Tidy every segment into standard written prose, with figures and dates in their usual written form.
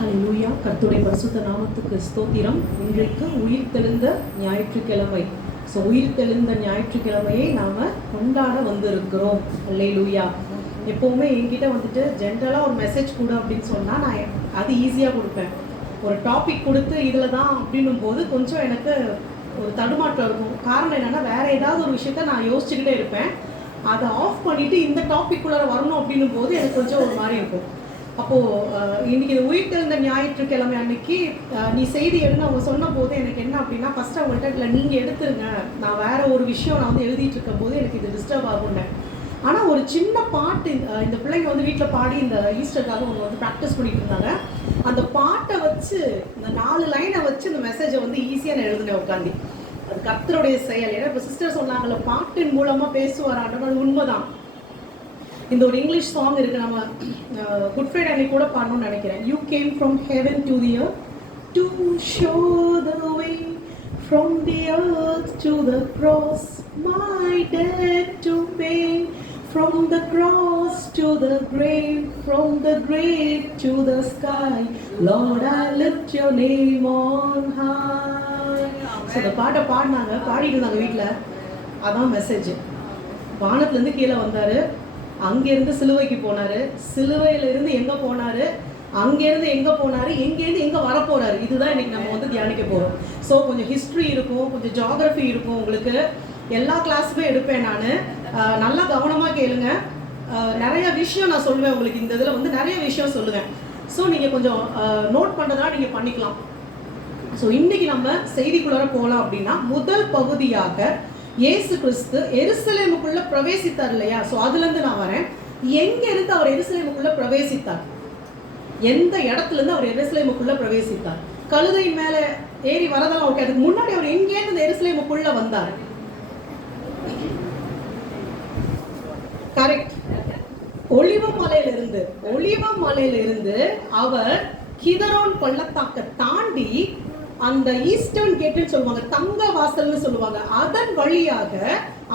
ஹல்லேலூயா. கர்த்தருடைய பரிசுத்த நாமத்துக்கு ஸ்தோத்திரம். இன்றைக்கு உயிர்த்தெழுந்த ஞாயிற்றுக்கிழமை. உயிர்த்தெழுந்த ஞாயிற்றுக்கிழமையை நாம் கொண்டாட வந்திருக்கிறோம். ஹல்லேலூயா. எப்போவுமே என்கிட்ட வந்துட்டு ஜென்ரலாக ஒரு மெசேஜ் கொடு அப்படின்னு சொன்னால் நான் அது ஈஸியாக கொடுப்பேன். ஒரு டாபிக் கொடுத்து இதில் தான் அப்படின்னும் போது கொஞ்சம் எனக்கு ஒரு தடுமாற்றம் இருக்கும். காரணம் என்னென்னா, வேறு ஏதாவது ஒரு விஷயத்த நான் யோசிச்சுக்கிட்டே இருப்பேன். அதை ஆஃப் பண்ணிவிட்டு இந்த டாபிக்குள்ளார வரணும் அப்படின்னும் போது எனக்கு கொஞ்சம் ஒரு மாதிரி இருக்கும். அப்போது இன்றைக்கி இது உயிர்த்தெழுந்த ஞாயிற்றுக்கிழமை அன்னைக்கு நீ செய்தி எடுன்னு அவங்க சொன்ன போது எனக்கு என்ன அப்படின்னா, ஃபஸ்ட்டு அவங்கள்ட்ட இல்லை நீங்கள் எடுத்துருங்க, நான் வேறு ஒரு விஷயம் நான் வந்து எழுதிட்டு இருக்கும் போது எனக்கு இது டிஸ்டர்ப் ஆகும்னேன். ஆனால் ஒரு சின்ன பாட்டு இந்த பிள்ளைங்க வந்து வீட்டில் பாடி இந்த ஈஸ்டருக்காக அவங்க வந்து ப்ராக்டிஸ் பண்ணிட்டு இருந்தாங்க. அந்த பாட்டை வச்சு இந்த 4 லைனை வச்சு இந்த மெசேஜை வந்து ஈஸியாக நான் எழுதுனேன் உட்காந்து. அது கர்த்தருடைய செயல். ஏன்னா இப்போ சிஸ்டர் சொன்னாங்கல்ல, பாட்டின் மூலமாக பேசுவாராட்டம், அது உண்மைதான். இந்த ஒரு இங்கிலீஷ் சாங் இருக்குது, நம்ம குட் ஃப்ரைடே அன்னைக்கு கூட பாடணும்னு நினைக்கிறேன். You came from heaven to the earth to show the way from the earth to the cross my debt to pay, from the cross to the grave, from the grave to the sky, Lord I lift your name on high. இந்த பாட்டை பாடிட்டு இருந்தாங்க வீட்டில். அதான் message. வானத்துலேருந்து கீழே வந்தார், அங்கேருந்து சிலுவைக்கு போனார், சிலுவையிலிருந்து எங்கே போனார், அங்கேருந்து எங்கே போனார், எங்கேருந்து எங்கே வரப்போகிறாரு. இதுதான் இன்றைக்கி நம்ம வந்து தியானிக்க போகிறோம். ஸோ கொஞ்சம் ஹிஸ்ட்ரி இருக்கும், கொஞ்சம் ஜியாகிரஃபி இருக்கும். உங்களுக்கு எல்லா கிளாஸுமே எடுப்பேன் நான். நல்லா கவனமாக கேளுங்க. நிறைய விஷயம் நான் சொல்லுவேன் உங்களுக்கு. இந்த இதில் வந்து நிறைய விஷயம் சொல்லுவேன். ஸோ நீங்கள் கொஞ்சம் நோட் பண்ணுறதா நீங்கள் பண்ணிக்கலாம். ஸோ இன்றைக்கி நம்ம செய்திக்குள்ளார போகலாம். அப்படின்னா முதல் பகுதியாக இயேசு கிறிஸ்து எருசலேமுக்குள்ள பிரவேசித்தார் இல்லையா? ஸோ அதுலேருந்து நான் வரேன். எங்கேருந்து அவர் எருசலேமுக்குள்ள பிரவேசித்தார், எந்த இடத்துலேருந்து அவர் எருசலேமுக்குள்ள பிரவேசித்தார்? கழுதை மேலே ஏறி வரதெல்லாம் ஓகே. அதுக்கு முன்னாடி அவர் எங்கேருந்து எருசலேமுக்குள்ள வந்தார்? கரெக்ட், ஒலிவ மலையிலிருந்து அவர் கிதரோன் பள்ளத்தாக்கை தாண்டி அந்த ஈஸ்டர்ன் கேட்னு சொல்லுவாங்க, தங்க வாசல்னு சொல்லுவாங்க, அதன் வழியாக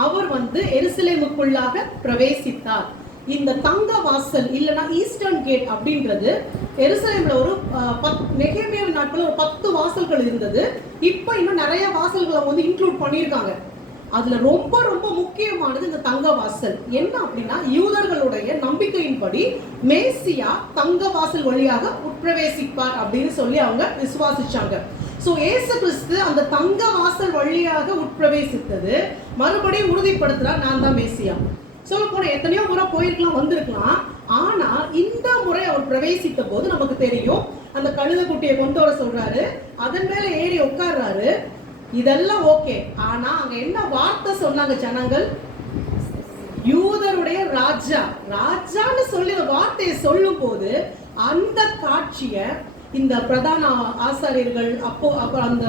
அவர் வந்து எருசலேமுக்குள்ளாக பிரவேசித்தார். இந்த தங்க வாசல் இல்லைன்னா ஈஸ்டர்ன் கேட் அப்படின்றது எருசலேம்ல ஒரு நெகேமியா நாட்கள் ஒரு 10 வாசல்கள் இருந்தது. இப்போ இன்னும் நிறைய வாசல்களை வந்து இன்க்ளூட் பண்ணியிருக்காங்க. அதுல ரொம்ப ரொம்ப முக்கியமானது இந்த தங்க வாசல். என்ன அப்படின்னா, யூதர்களுடைய நம்பிக்கையின்படி மேசியா தங்க வாசல் வழியாக உட்பிரவேசிப்பார் அப்படின்னு சொல்லி அவங்க விசுவாசிச்சாங்க. ஸோ இயேசு கிறிஸ்து அந்த தங்க வாசல் வழியாக உட்பிரவேசித்தது மறுபடியும் உறுதிப்படுத்துறார், நான் தான் மேசியா. சொல்ல போன எத்தனையோ முறை போயிருக்கலாம், வந்திருக்கலாம். ஆனா இந்த முறை அவர் பிரவேசித்த போது நமக்கு தெரியும், அந்த கழுத குட்டியை கொண்டு வர சொல்றாரு, அதன் மேல ஏறி உட்கார்றாரு. இதெல்லாம் ஓகே. ஆனா அங்க என்ன வார்த்தை சொன்னாங்க ஜனங்கள்? யூதருடைய ராஜா, ராஜான்னு சொல்லி அந்த வார்த்தையை சொல்லும் போது அந்த காட்சியை இந்த பிரதான ஆசாரியர்கள், அப்புறம் அந்த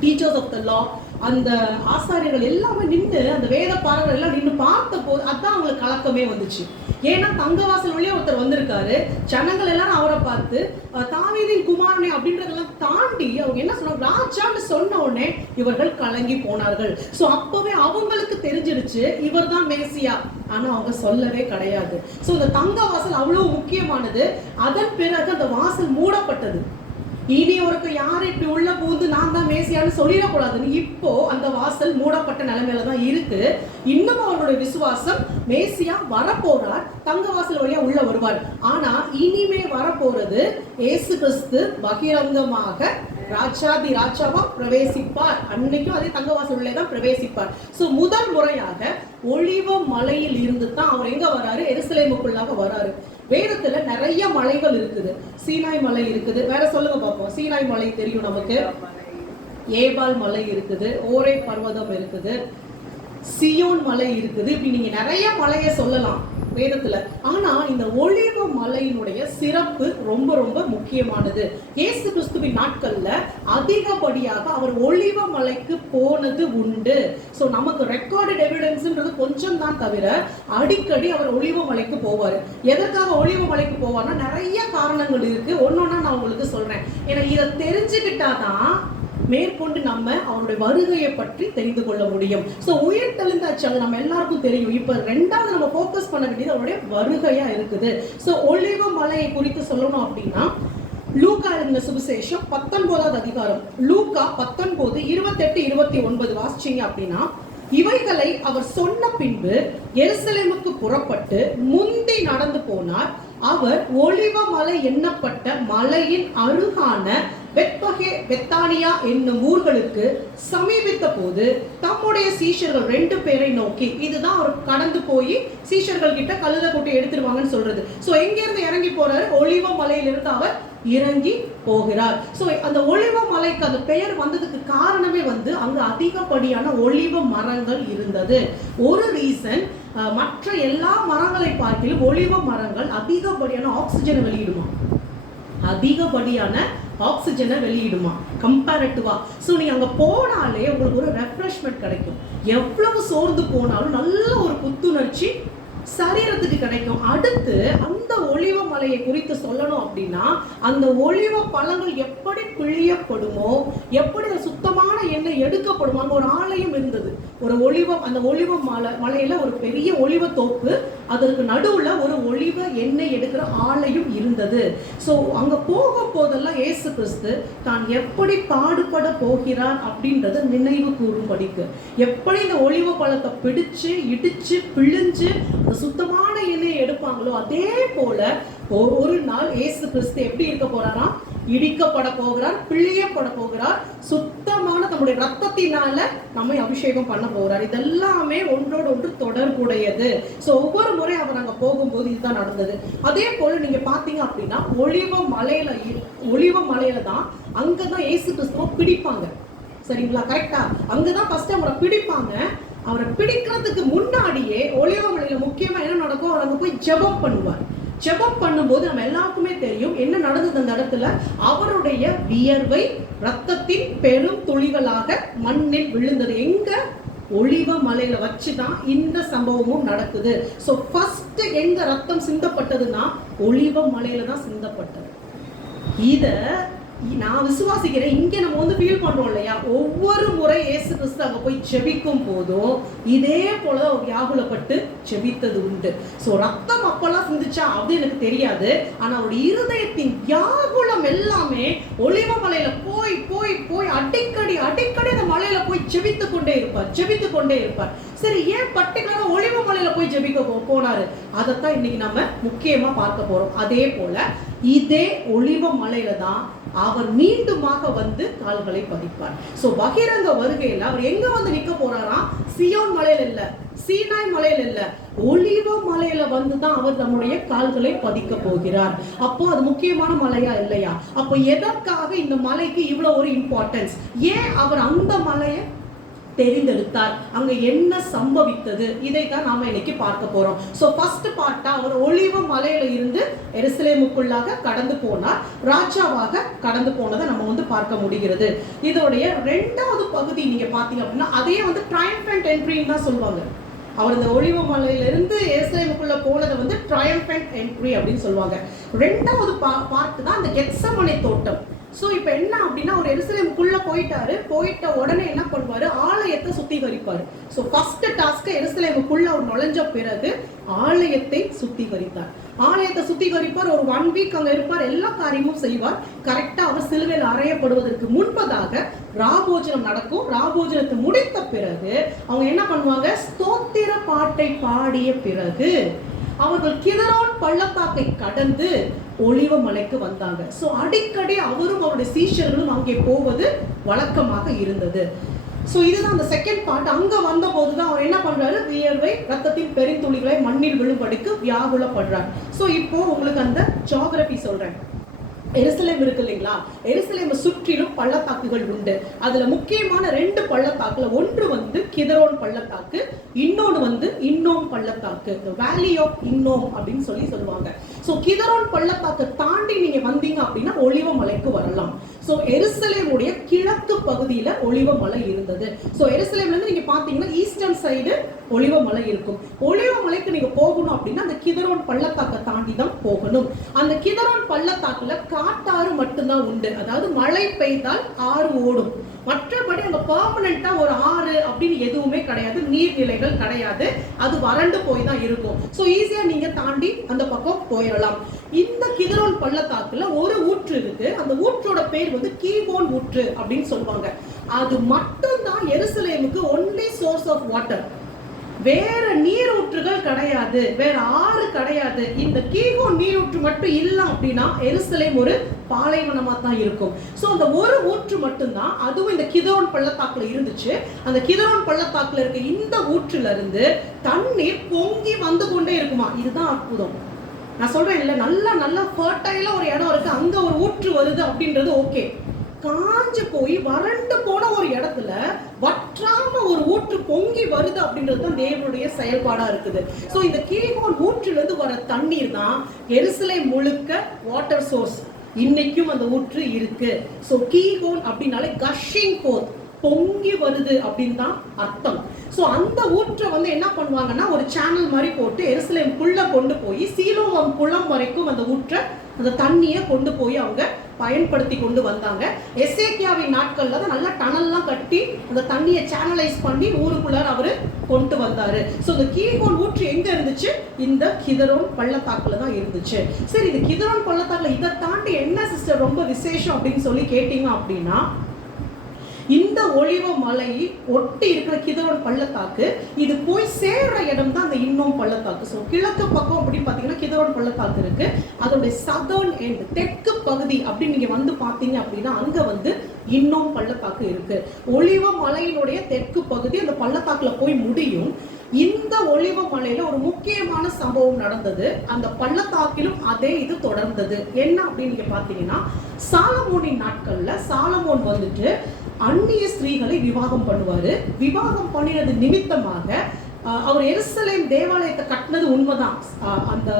டீச்சர்ஸ் ஆஃப் த லா, அந்த ஆசாரியர்கள் எல்லாமே நின்று, அந்த வேத பாரர்கள் எல்லாம் நின்று பார்த்த போது அதான் அவங்களுக்கு கலக்கமே வந்துச்சு. ஏன்னா தங்கவாசல் வழியா ஒருத்தர் வந்திருக்காரு, ஜனங்கள் எல்லாரும் அவரை பார்த்து தாவீதின் குமாரனே அப்படின்றதெல்லாம் தாண்டி அவங்க என்ன சொன்னாங்க, ராஜான்னு சொன்ன உடனே இவர்கள் கலங்கி போனார்கள். ஸோ அப்பவே அவங்களுக்கு தெரிஞ்சிருச்சு இவர் தான் மேசியா. ஆனா அவங்க சொல்லவே கிடையாது. ஸோ இந்த தங்க வாசல் அவ்வளவு முக்கியமானது. அதன் பிறகு அந்த வாசல் மூடப்பட்டது. இனி ஒருக்கு யாரும் இப்படி உள்ள பூந்து நான் தான் மேசியான்னு சொல்லிடக்கூடாதுன்னு இப்போ அந்த வாசல் மூடப்பட்ட நிலைமையில தான் இருக்கு. இன்னும் அவருடைய விசுவாசம், மேசியா வரப்போறார், தங்க வாசல் வழியா உள்ள வருவார். ஆனா இனிமே வரப்போறது இயேசு கிறிஸ்து பகிரங்கமாக ராஜாதி ராஜாவா பிரவேசிப்பார். அன்னைக்கும் அதே தங்க வாசல் உள்ளே தான் பிரவேசிப்பார். ஸோ முதல் முறையாக ஒலிவ மலையில் இருந்து தான் அவர் எங்க வராரு? எருசலேமுக்குள்ளாக வராரு. வேதத்துல நிறைய மலைகள் இருக்குது. சீனாய் மலை இருக்குது, வேற சொல்லுங்க பார்ப்போம். சீனாய் மலை தெரியும் நமக்கு, ஏபால் மலை இருக்குது, ஓரே பர்வதம் இருக்குது, சியோன் மலை இருக்குது. இப்படி நீங்க நிறைய மலையை சொல்லலாம் வேதத்துல. ஆனா இந்த ஒலிவ மலையினுடைய சிறப்பு ரொம்ப ரொம்ப முக்கியமானது. இயேசு கிறிஸ்துவின் நாட்கள்ல அதிகப்படியாக அவர் ஒலிவ மலைக்கு போனது உண்டு. ஸோ நமக்கு ரெக்கார்டட் எவிடன்ஸ்ன்றது கொஞ்சம் தான் தவிர அடிக்கடி அவர் ஒலிவ மலைக்கு போவார். எதற்காக ஒலிவ மலைக்கு போவார்னா நிறைய காரணங்கள் இருக்கு. ஒன்னொன்னா நான் உங்களுக்கு சொல்றேன். ஏன்னா இதை தெரிஞ்சுக்கிட்டாதான் மேற்கொண்டு நம்ம அவருடைய வருகையை பற்றி தெரிந்து கொள்ள முடியும். ஸோ உயிர் தெளிந்தாச்சு, அது நம்ம எல்லாருக்கும் தெரியும். இப்போ ரெண்டாவது நம்ம ஃபோக்கஸ் பண்ண வேண்டியது அவருடைய வருகையா இருக்குது. ஸோ ஒலிவ மலையை குறித்து சொல்லணும் அப்படின்னா லூக்கா எழுதின சுவிசேஷம் 19வது அதிகாரம், லூக்கா 19 28 29 வாசிச்சீங்க அப்படின்னா, இவைகளை அவர் சொன்ன பின்பு எருசலேமுக்கு புறப்பட்டு முந்தி நடந்து போனார். அவர் ஒலிவ மலை எண்ணப்பட்ட மலையின் அருகான பெத்பகே பெத்தானியா என்னும் ஊர்களுக்கு சமீபித்த போது தம்முடைய சீஷர்கள் 2 பேரை நோக்கி, இதுதான் அவர் கடந்து போய் சீஷர்கள் கிட்ட கழுதை கூட்டி எடுத்துருவாங்கன்னு சொல்றது. ஸோ எங்க இருந்து இறங்கி போறாரு? ஒலிவ மலையிலிருந்து அவர் இறங்கி போகிறார். ஸோ அந்த ஒலிவ மலைக்கு அந்த பெயர் வந்ததுக்கு காரணமே அங்க அதிகப்படியான ஒலிவ மரங்கள் இருந்தது. ஒரு ரீசன், மற்ற எல்லா மரங்களை பார்க்கிலும் ஒலிவ மரங்கள் அதிகப்படியான ஆக்சிஜனை வெளியிடுமா, கம்பேரிட்டிவா. ஸோ நீங்க அங்க போனாலே உங்களுக்கு ஒரு ரெஃப்ரெஷ்மெண்ட் கிடைக்கும். எவ்வளவு சோர்ந்து போனாலும் நல்ல ஒரு புத்துணர்ச்சி சரீரத்துக்கு கிடைக்கும். அடுத்து அந்த ஒலிவ மலையை குறித்து சொல்லணும் அப்படின்னா, அந்த ஒலிவ பழங்கள் எப்படி பிழியப்படுமோ, எப்படி சுத்தமான எண்ணெய் எடுக்கப்படுமோ, அங்க ஒரு ஆலயம் இருந்தது. அந்த ஒலிவ மலையில ஒரு பெரிய ஒலிவ தோப்பு, அதற்கு நடுவுல ஒரு ஒலிவ எண்ணெய் எடுக்கிற ஆலயம் இருந்தது. ஸோ அங்க போக போதெல்லாம் இயேசு கிறிஸ்து தான் எப்படி பாடுபட போகிறார் அப்படின்றத நினைவு கூறும்படிக்கு, எப்படி இந்த ஒலிவ பழத்தை பிடிச்சு இடிச்சு பிழிஞ்சு சுத்தமான எண்ணெயை எடுப்பாங்களோ, அதே போல ஒரு நாள் இயேசு கிறிஸ்து எப்படி இருக்க போறாராம்? இடிக்கப்பட போகிறார், பிழியப்பட போகிறார், சுத்தமான தம்முடைய ரத்தத்தினால நம்மை அபிஷேகம் பண்ண போகிறார். இதெல்லாமே ஒன்றோடு ஒன்று தொடர்புடையது. ஸோ ஒவ்வொரு முறை அவர் அங்க போகும்போது இதுதான் நடந்தது. அதே போல நீங்க பாத்தீங்க அப்படின்னா ஒலிவ மலையில தான் அங்கதான் இயேசு கிறிஸ்துவ பிடிப்பாங்க. சரிங்களா? கரெக்டா? அங்கதான் ஃபர்ஸ்ட் அவரை பிடிப்பாங்க. அவரை பிடிக்கிறதுக்கு முன்னாடியே ஒலிவ மலையில முக்கியமா என்ன நடக்கும்? அவர் அங்க போய் ஜெபம் பண்ணுவார். ஜெபம் பண்ணும்போது நம்ம எல்லாருக்குமே தெரியும் என்ன நடந்தது. அந்த இடத்துல அவருடைய வியர்வை ரத்தத்தின் பெரும் துளிகளாக மண்ணில் விழுந்தது. எங்க? ஒலிவ மலையில வச்சுதான் இந்த சம்பவமும் நடக்குது. சோ ஃபர்ஸ்ட் எங்க ரத்தம் சிந்தப்பட்டதுன்னா ஒலிவ மலையில தான் சிந்தப்பட்டது. இத நான் விசுவாசிக்கிறேன். இங்க நம்ம ஃபீல் பண்றோம் இல்லையா? ஒவ்வொரு முறை இயேசு கிறிஸ்து அங்க போய் ஜெபிக்கும் போதும் இதே போலதான் ஒரு வியாகுலப்பட்டு ஜெபித்தது உண்டு. சோ ரத்தம் அப்பெல்லாம் சிந்திச்சா அது எனக்கு தெரியாது. ஆனா அவருடைய இருதயத்தின் வியாகுலம் எல்லாமே ஒலிவ மலையில போய் போய் போய் அடிக்கடி அந்த மலையில போய் ஜெபித்து கொண்டே இருப்பார். சரி, ஏன் பர்டிகுலரா ஒலிவ மலையில போய் ஜெபிக்க போனாரு? அதைத்தான் இன்னைக்கு நம்ம முக்கியமா பார்க்க போறோம். அதே போல இதே ஒலிவ மலையில தான் அவர் மீண்டுமாக கால்களை பதிப்பார். சோ பகிரங்க வருகையில் அவர் எங்க நிக்க போறாராம்? சியோன் மலையில இல்ல, சீனாய் மலையில இல்ல, ஒலிவ மலையில தான் அவர் நம்முடைய கால்களை பதிக்க போகிறார். அப்போ அது முக்கியமான மலையா இல்லையா? அப்போ எதற்காக இந்த மலைக்கு இவ்வளவு ஒரு இம்பார்ட்டன்ஸ்? ஏன் அவர் அந்த மலையை தெரிந்தெடுத்தார்? அங்க என்ன சம்பவித்தது? இதைத்தான் நாம இன்னைக்கு பார்க்க போறோம். சோ ஃபர்ஸ்ட் பார்ட்டா அவர் ஒலிவ மலையில இருந்து எருசலேமுக்குள்ளாக கடந்து போனார், ராஜாவாக கடந்து போனதை நம்ம பார்க்க முடிகிறது. இதோடைய இரண்டாவது பகுதி நீங்க பாத்தீங்க அப்படின்னா அதே ட்ரையம்பன்ட் என்ட்ரின்னு தான் சொல்லுவாங்க. அவர் இந்த ஒலிவ மலையிலிருந்து எருசலேமுக்குள்ள போனதை ட்ரையம்பன்ட் என்ட்ரி அப்படின்னு சொல்லுவாங்க. ரெண்டாவது பார்ட் தான் அந்த கெத்சமனே தோட்டம். ஸோ இப்போ என்ன அப்படின்னா ஒரு எருசலேமுக்குள்ள போயிட்ட உடனே என்ன பண்ணுவாரு? ஆலயத்தை சுத்திகரிப்பாரு. ஸோ ஃபர்ஸ்ட் டாஸ்க் எருசலேமுக்குள்ள அவர் நுழைஞ்ச பிறகு ஆலயத்தை சுத்திகரித்தார். ஆலயத்தை சுத்திகரிப்பார். ஒரு 1 வீக் அங்க இருப்பார், எல்லா காரியமும் செய்வார். கரெக்டா அவர் சிலுவையில் அறையப்படுவதற்கு முன்பதாக ராபோஜனம் நடக்கும். ராபோஜனத்தை முடித்த பிறகு அவங்க என்ன பண்ணுவாங்க? ஸ்தோத்திர பாட்டை பாடிய பிறகு அவர்கள் கிதரோன் பள்ளத்தாக்கை கடந்து ஒலிவ மலைக்கு வந்தாங்க. சோ அடிக்கடி அவரும் அவருடைய சீஷர்களும் அங்கே போவது வழக்கமாக இருந்தது. சோ இதுதான் அந்த செகண்ட் பார்ட். அங்க வந்த போதுதான் அவர் என்ன பண்றாரு? வியர்வை ரத்தத்தின் பெருந்துளிகளை மண்ணில் விழும்படிக்கு வியாகுலப்படுறார். சோ இப்போ உங்களுக்கு அந்த ஜியோகிராபி சொல்றேன். எருசலேம் இருக்கு இல்லைங்களா? எருசலேமை சுற்றிலும் பள்ளத்தாக்குகள் உண்டு. அதுல முக்கியமான 2 பள்ளத்தாக்குல ஒன்று கிதரோன் பள்ளத்தாக்கு, இன்னொன்று இன்னோம் பள்ளத்தாக்கு, வேலி ஆஃப் இன்னோம் அப்படின்னு சொல்லுவாங்க. ஸோ கிதரோன் பள்ளத்தாக்கை தாண்டி நீங்க வந்தீங்க அப்படின்னா ஒலிவ மலைக்கு வரலாம். ஸோ எருசலேமுடைய கிழக்கு பகுதியில் ஒலிவ மலை இருந்தது. ஸோ எருசலேம்ல இருந்து நீங்க பாத்தீங்கன்னா ஈஸ்டர்ன் சைடு ஒலிவ மலை இருக்கும். ஒலிவ மலைக்கு நீங்க போகணும் அப்படின்னா அந்த கிதரோன் பள்ளத்தாக்கை தாண்டி தான் போகணும். அந்த கிதரோன் பள்ளத்தாக்குல காட்டாறு மட்டும்தான் உண்டு. அதாவது மழை பெய்தால் ஆறு ஓடும். மற்றபடி அங்க பெர்மனண்டா ஒரு ஆறு அப்படின்னு எதுவுமே கிடையாது, நீர்நிலைகள் கிடையாது. அது வறண்டு போய் தான் இருக்கும். ஸோ ஈஸியா நீங்க தாண்டி அந்த பக்கம் போயிடலாம். இந்த கிதரோன் பள்ளத்தாக்குல ஒரு ஊற்று இருக்கு. அந்த ஊற்றோட பேர் வந்து கீகோன் ஊற்று அப்படின்னு சொல்லுவாங்க. அது மட்டும் தான் எருசலேமுக்கு ஒன்லி சோர்ஸ் ஆஃப் வாட்டர். வேற நீரூற்றுகள் கிடையாது, வேற ஆறு கிடையாது. இந்த கீகோன் நீரூற்று மட்டும் இல்ல அப்படின்னா எருசலேம் ஒரு பாலைவனமா தான் இருக்கும். சோ அந்த ஒரு ஊற்று மட்டும்தான், அதுவும் இந்த கிதரோன் பள்ளத்தாக்குல இருந்துச்சு. அந்த கிதரோன் பள்ளத்தாக்குல இருக்க இந்த ஊற்றுல இருந்து தண்ணீர் பொங்கி வந்து கொண்டே இருக்குமா. இதுதான் அற்புதம். நான் சொல்றேன் இல்ல, நல்ல ஃபர்டைலா ஒரு இடம் இருக்கு, அங்க ஒரு ஊற்று வருது அப்படின்றது ஓகே. காஞ்சு போய் வறண்டு போன ஒரு இடத்துல வற்றாம ஒரு ஊற்று பொங்கி வருது அப்படின்றது தான் தேவனுடைய செயல்பாடா இருக்குது. சோ இந்த கீகோன் ஊற்றுல இருந்து வர தண்ணீர் தான் எருசலேம் முழுக்க வாட்டர் சோர்ஸ். இன்னைக்கும் அந்த ஊற்று இருக்கு. சோ கீகோன் அப்படின்னாலே கஷிங் ஃபோர்த், பொங்கி வருது அப்படின்னு தான் அர்த்தம். சோ அந்த ஊற்றை வந்து என்ன பண்ணுவாங்கன்னா ஒரு சேனல் மாதிரி போட்டு எருசலேமுக்குள்ள கொண்டு போய் சீலோவாம் குளம் வரைக்கும் அந்த ஊற்றை, அந்த தண்ணியை கொண்டு போய் அவங்க பயன்படுத்தி கொண்டு வந்தாங்க. எசேக்கியாவின் நாட்கள்ல தான் நல்ல டனல்லாம் கட்டி அந்த தண்ணியை சேனலைஸ் பண்ணி ஊருக்குள்ள அவரு கொண்டு வந்தாரு. சோ இந்த கீகோன் ஊற்று எங்க இருந்துச்சு? இந்த கிதரோன் பள்ளத்தாக்குல தான் இருந்துச்சு. சரி, இந்த கிதரோன் பள்ளத்தாக்குல இதை தாண்டி என்ன சிஸ்டர் ரொம்ப விசேஷம் அப்படின்னு சொல்லி கேட்டீங்க அப்படின்னா, இந்த ஒலிவ மலை ஒட்டி இருக்கிற கிதரோன் பள்ளத்தாக்கு, இது போய் சேர்ற இடம் தான் அந்த இன்னும் பள்ளத்தாக்கு. ஸோ கிழக்கு பக்கம் அப்படின்னு பார்த்தீங்கன்னா கிதரோன் பள்ளத்தாக்கு இருக்கு. அதோடைய சதர்ன் எண்ட், தெற்கு பகுதி அப்படின்னு நீங்க வந்து பார்த்தீங்க அப்படின்னா அங்க வந்து இன்னும் பள்ளத்தாக்கு இருக்கு. ஒலிவ மலையினுடைய தெற்கு பகுதி அந்த பள்ளத்தாக்குல போய் முடியும். இந்த ஒலிவ மலையில ஒரு முக்கியமான சம்பவம் நடந்தது. அந்த பள்ளத்தாக்கிலும் அதே இது தொடர்ந்தது. என்ன அப்படின்னு நீங்க பாத்தீங்கன்னா, சாலமோனின் நாட்கள்ல சாலமோன் வந்துட்டு அந்நிய ஸ்திரீகளை விவாகம் பண்ணுவாரு. விவாகம் பண்ணினது நிமித்தமாக அவர் எருசலேம் தேவாலயத்தை கட்டினது உண்மைதான். அந்த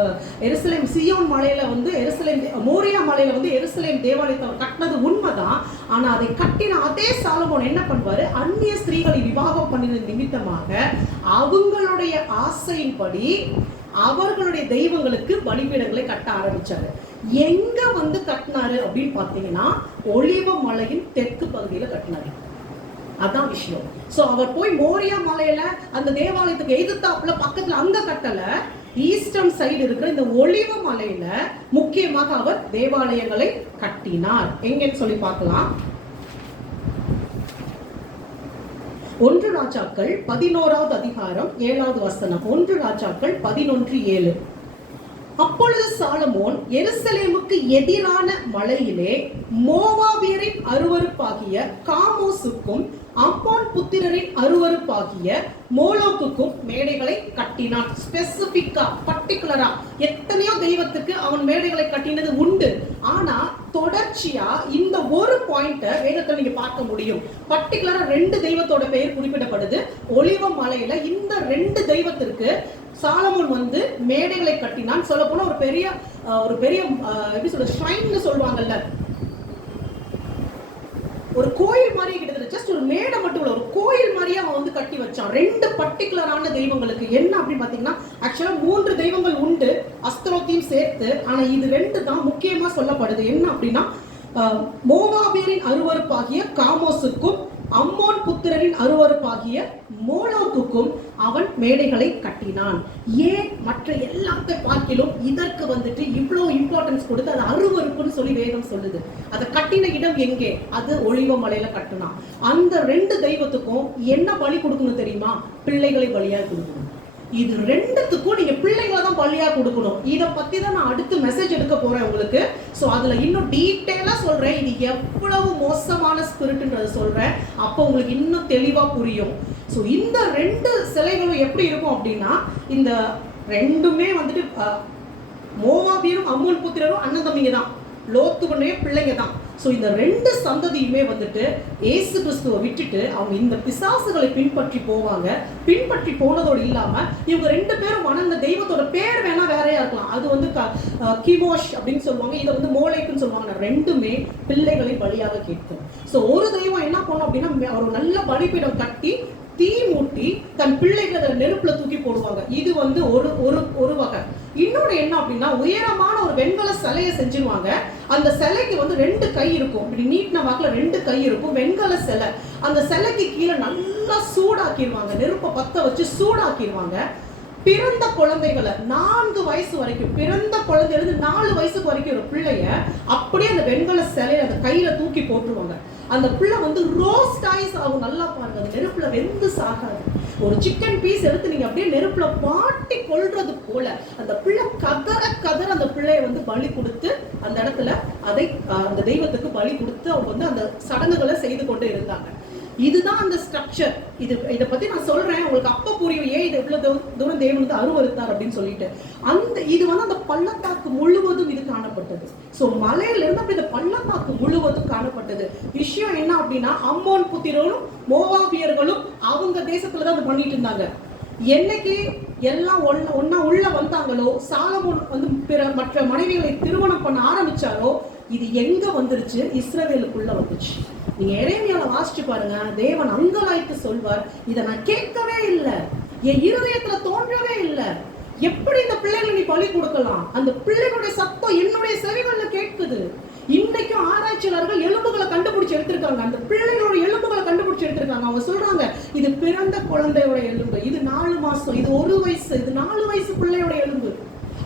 எருசலேம் சியோன் மலையில வந்து எருசலேம் மோரியா மலையில வந்து எருசலேம் தேவாலயத்தை அவர் கட்டினது உண்மைதான். ஆனா அதை கட்டின அதே சாலமோன் என்ன பண்ணுவாரு, அந்நிய ஸ்திரீகளை விவாகம் பண்ணினது நிமித்தமாக அவங்களுடைய ஆசையின்படி அவர்களுடைய தெய்வங்களுக்கு பலிபீடங்களை கட்ட ஆரம்பிச்சாரு. எங்க வந்து கட்டினாரு அப்படின்னு பாத்தீங்கன்னா ஒலிவ மலையின் தெற்கு பகுதியில கட்டினாரு. அதான் விஷயம். சோ அவர் போய் மோரியா மலையில அந்த தேவாலயத்துக்கு எதிர்த்தாப்புல பக்கத்துல அங்க கட்டல, ஈஸ்டர்ன் சைடு இருக்கிற இந்த ஒலிவ மலையில முக்கியமாக அவர் தேவாலயங்களை கட்டினார். எங்கன்னு சொல்லி பார்க்கலாம். 1 ராஜாக்கள் 11வது அதிகாரம் 7வது வசனம். 1 ராஜாக்கள் 11:7. அப்பொழுது சாலமோன் எருசலேமுக்கு எதிரான மலையிலே மோவாபியரின் அருவருப்பாகிய காமோசுக்கும் அம்மான் புத்திரரின் அருவருப்பாகிய மோலோக்குக்கும் மேடைகளை கட்டினான். ஸ்பெசிபிக்கா, பர்டிகுலரா எத்தனையோ தெய்வத்துக்கு அவன் மேடைகளை கட்டினது உண்டு. ஆனா தொடர்ச்சியா இந்த ஒரு பாயிண்ட வேதத்துல நீங்க பார்க்க முடியும். பர்டிகுலரா 2 தெய்வத்தோட பெயர் குறிப்பிடப்படுது. ஒலிவ மலையில இந்த 2 தெய்வத்திற்கு சாலமோன் வந்து மேடைகளை கட்டினான். சொல்ல போனா ஒரு பெரிய எப்படி சொல்ற ஷ்ரைன்னு சொல்லுவாங்கல்ல, ஒரு கோயில் மாதிரி, கிட்டத்தட்ட ஜஸ்ட் ஒரு மேடை மட்டும் இல்ல, ஒரு கோயில் மாதிரியே அவன் வந்து கட்டி வச்சான் 2 பர்டிகுலரான தெய்வங்களுக்கு. என்ன அப்படின்னு பாத்தீங்கன்னா, ஆக்சுவலா 3 தெய்வங்கள் உண்டு அஸ்தரோத்தையும் சேர்த்து. ஆனா இது 2 தான் முக்கியமா சொல்லப்படுது. என்ன அப்படின்னா, மோவாபியரின் அருவருப்பாகிய காமோசுக்கும் அம்மோன் புத்திரரின் அருவருப்பாகிய மோலோக்குக்கும் அவன் மேடைகளை கட்டினான். ஏன் மற்ற எல்லாத்தை பார்க்கிலும் இதற்கு வந்துட்டு இவ்வளோ இம்பார்ட்டன்ஸ் கொடுத்து அது அருவருப்புன்னு சொல்லி வேதம் சொல்லுது. அதை கட்டின இடம் எங்கே? அது ஒலிவ மலையில கட்டினான். அந்த 2 தெய்வத்துக்கும் என்ன பலி கொடுக்கணும் தெரியுமா? பிள்ளைகளை பலியா கொடுக்கணும். இது 2த்துக்கும் நீங்க பிள்ளைகளை தான் பலியா கொடுக்கணும். இதை பத்தி தான் நான் அடுத்து மெசேஜ் எடுக்க போறேன் உங்களுக்கு. சோ அதுல இன்னும் டீட்டெயிலா சொல்றேன், இது எவ்வளவு மோசமான ஸ்பிரிட்ன்றத சொல்றேன். அப்போ உங்களுக்கு இன்னும் தெளிவா புரியும். சோ இந்த 2 சிலைகளும் எப்படி இருக்கும் அப்படின்னா, இந்த 2மே வந்துட்டு மோவாபியரும் அம்மோன் புத்திரரும் அண்ணன் தம்பிங்க தான், லோத்துடைய பிள்ளைங்க தான். ஸோ இந்த ரெண்டு சந்ததியுமே வந்துட்டு இயேசு கிறிஸ்துவை விட்டுட்டு அவங்க இந்த பிசாசுகளை பின்பற்றி போவாங்க. பின்பற்றி போனதோடு இல்லாமல் இவங்க ரெண்டு பேரும் வணங்க தெய்வத்தோட பேர் வேணா வேறையா இருக்கலாம். அது வந்து கிமோஷ் அப்படின்னு சொல்லுவாங்க, இதை வந்து மோலைக்குன்னு சொல்லுவாங்க. ரெண்டுமே பிள்ளைகளை பலியாக கேட்கும். ஸோ ஒரு தெய்வம் என்ன பண்ணும் அப்படின்னா ஒரு நல்ல பலிபீடம் கட்டி தீ மூட்டி தன் பிள்ளைகளை நெருப்புல தூக்கி போடுவாங்க. இது வந்து ஒரு வகை. இன்னொன்று என்ன அப்படின்னா உயரமான ஒரு வெண்கல சிலையை செஞ்சிருவாங்க. அந்த சிலைக்கு வந்து 2 கை இருக்கும், இப்படி நீட்டின வாக்குல 2 கை இருக்கும், வெண்கல சிலை. அந்த சிலைக்கு கீழே நல்லா சூடாக்கிடுவாங்க, நெருப்பை பத்த வச்சு சூடாக்கிடுவாங்க. பிறந்த குழந்தைகளை 4 வயசு வரைக்கும், பிறந்த குழந்தையிலிருந்து 4 வயசுக்கு வரைக்கும் ஒரு பிள்ளைய அப்படியே அந்த வெண்கல சிலையை அந்த கையில தூக்கி போட்டுருவாங்க. அந்த பிள்ளை வந்து ரோஸ்ட் ஆயிஸ் ஆகும். நல்லா பாருங்க, அந்த நெருப்புல வெந்து சாகாது. ஒரு சிக்கன் பீஸ் எடுத்து நீங்க அப்படியே நெருப்புல பாட்டி கொள்றது போல அந்த பிள்ளை கதற அந்த பிள்ளைய வந்து பலி கொடுத்து அந்த இடத்துல அதை அந்த தெய்வத்துக்கு பலி கொடுத்து அவங்க வந்து அந்த சடங்குகளை செய்து கொண்டு இருந்தாங்க. இதுதான் அந்த ஸ்ட்ரக்சர். இதை பத்தி நான் சொல்றேன், உங்களுக்கு அப்ப புரியும் ஏன் இது எவ்வளவு தூரம் தேவன் வந்து அருவருத்தார் அப்படின்னு சொல்லிட்டு. இது வந்து அந்த பள்ளத்தாக்கு முழுவதும் இது காணப்பட்டது. ஸோ மலையில இருந்து அப்படி இந்த பள்ளத்தாக்கு முழுவதும் காணப்பட்டது. விஷயம் என்ன அப்படின்னா அம்மோன் புத்திரரும் மோவாபியர்களும் அவங்க தேசத்துலதான் அதை பண்ணிட்டு இருந்தாங்க. என்னைக்கு எல்லாம் ஒன்னா உள்ள வந்தாங்களோ, சாலமோன் வந்து மற்ற மனைவிகளை திருமணம் பண்ண ஆரம்பிச்சாரோ, இது எங்க வந்துருச்சு? இஸ்ரவேலுக்குள்ள வந்துச்சு. நீங்க எரேமியால வாசிச்சு பாருங்க, தேவன் அங்கலாய்த்து சொல்வார், இதை நான் கேட்கவே இல்லை, என் இருதயத்துல தோன்றவே இல்லை. எப்படி இந்த பிள்ளைகளை நீ பலி கொடுக்கலாம்? அந்த பிள்ளைகளுடைய சத்தம் என்னுடைய செவிகள்ல கேட்குது. இன்னைக்கும் ஆராய்ச்சியாளர்கள் எலும்புகளை கண்டுபிடிச்சு எடுத்திருக்காங்க, அந்த பிள்ளைகளோட எலும்புகளை கண்டுபிடிச்சு எடுத்திருக்காங்க. அவங்க சொல்றாங்க, இது பிறந்த குழந்தையோட எலும்பு, இது 4 மாசம், இது 1 வயசு, இது 4 வயசு பிள்ளையோட எலும்பு.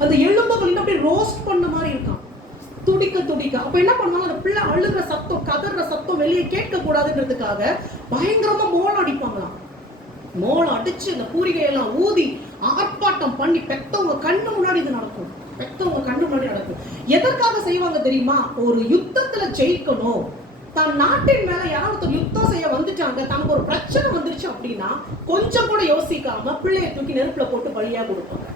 அந்த எலும்புகள் இன்னும் அப்படியே ரோஸ்ட் பண்ண மாதிரி இருக்கான், துடிக்க துடிக்க. அப்ப என்ன பண்ணாலும் அந்த பிள்ளை அழுகிற சத்தம், கதற சத்தம் வெளியே கேட்க கூடாதுன்றதுக்காக பயங்கரமா மோளம் அடிப்பாங்களாம். மோளம் அடிச்சு அந்த பூரிகையெல்லாம் ஊதி ஆர்ப்பாட்டம் பண்ணி பெத்தவங்க கண்ணு முன்னாடி இது நடக்கும். பெத்தவங்க கண்ணு முன்னாடி நடக்கும். எதற்காக செய்வாங்க தெரியுமா? ஒரு யுத்தத்துல ஜெயிக்கணும், தன் நாட்டின் மேல யாராவது யுத்தம் செய்ய வந்துட்டாங்க, தனக்கு ஒரு பிரச்சனை வந்துருச்சு அப்படின்னா கொஞ்சம் கூட யோசிக்காம பிள்ளைய தூக்கி நெருப்புல போட்டு பலியா கொடுப்பாங்க.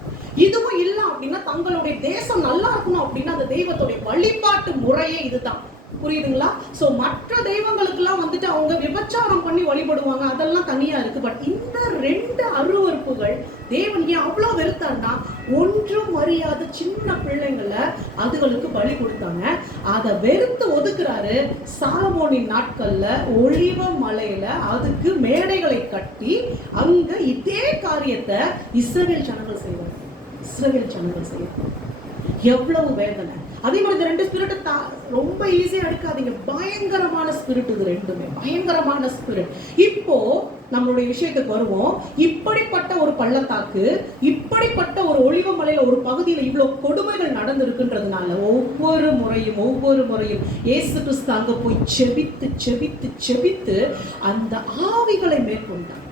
இதுவும் இல்லை அப்படின்னா தங்களுடைய தேசம் நல்லா இருக்கணும் அப்படின்னா அந்த தெய்வத்துடைய வழிபாட்டு முறையே இதுதான். புரியுதுங்களா? சோ மற்ற தெய்வங்களுக்கெல்லாம் வந்துட்டு அவங்க விபச்சாரம் பண்ணி வழிபடுவாங்க, அதெல்லாம் தனியா இருக்கு. பட் இந்த 2 அருவருப்புகள் தேவன் ஏன் அவ்வளவு வெறுத்தார்னா, ஒன்றும் அறியாத சின்ன பிள்ளைங்களை அதுகளுக்கு பலி கொடுத்தாங்க. அதை வெறுத்து ஒதுக்குறாரு. சாலமோனின் நாட்கள்ல ஒலிவ மலையில அதுக்கு மேடைகளை கட்டி அங்க இதே காரியத்தை இஸ்ரவேல் ஜனங்கள் செய்வாங்க. இஸ்ரவேல் ஜனங்கள் செய்வாங்க. எவ்வளவு வேதனை! அதே மாதிரி இந்த 2 ஸ்பிரிட் ரொம்ப ஈஸியா எடுக்காதீங்க. பயங்கரமான ஸ்பிரிட் இது, ரெண்டுமே பயங்கரமான ஸ்பிரிட். இப்போ நம்மளுடைய விஷயத்துக்கு வருவோம். இப்படிப்பட்ட ஒரு பள்ளத்தாக்கு, இப்படிப்பட்ட ஒரு ஒலிவ மலையில ஒரு பகுதியில இவ்வளவு கொடுமைகள் நடந்திருக்குன்றதுனால ஒவ்வொரு முறையும் இயேசு கிறிஸ்து அங்க போய் செபித்து செபித்து செபித்து அந்த ஆவிகளை மேற்கொண்டார்.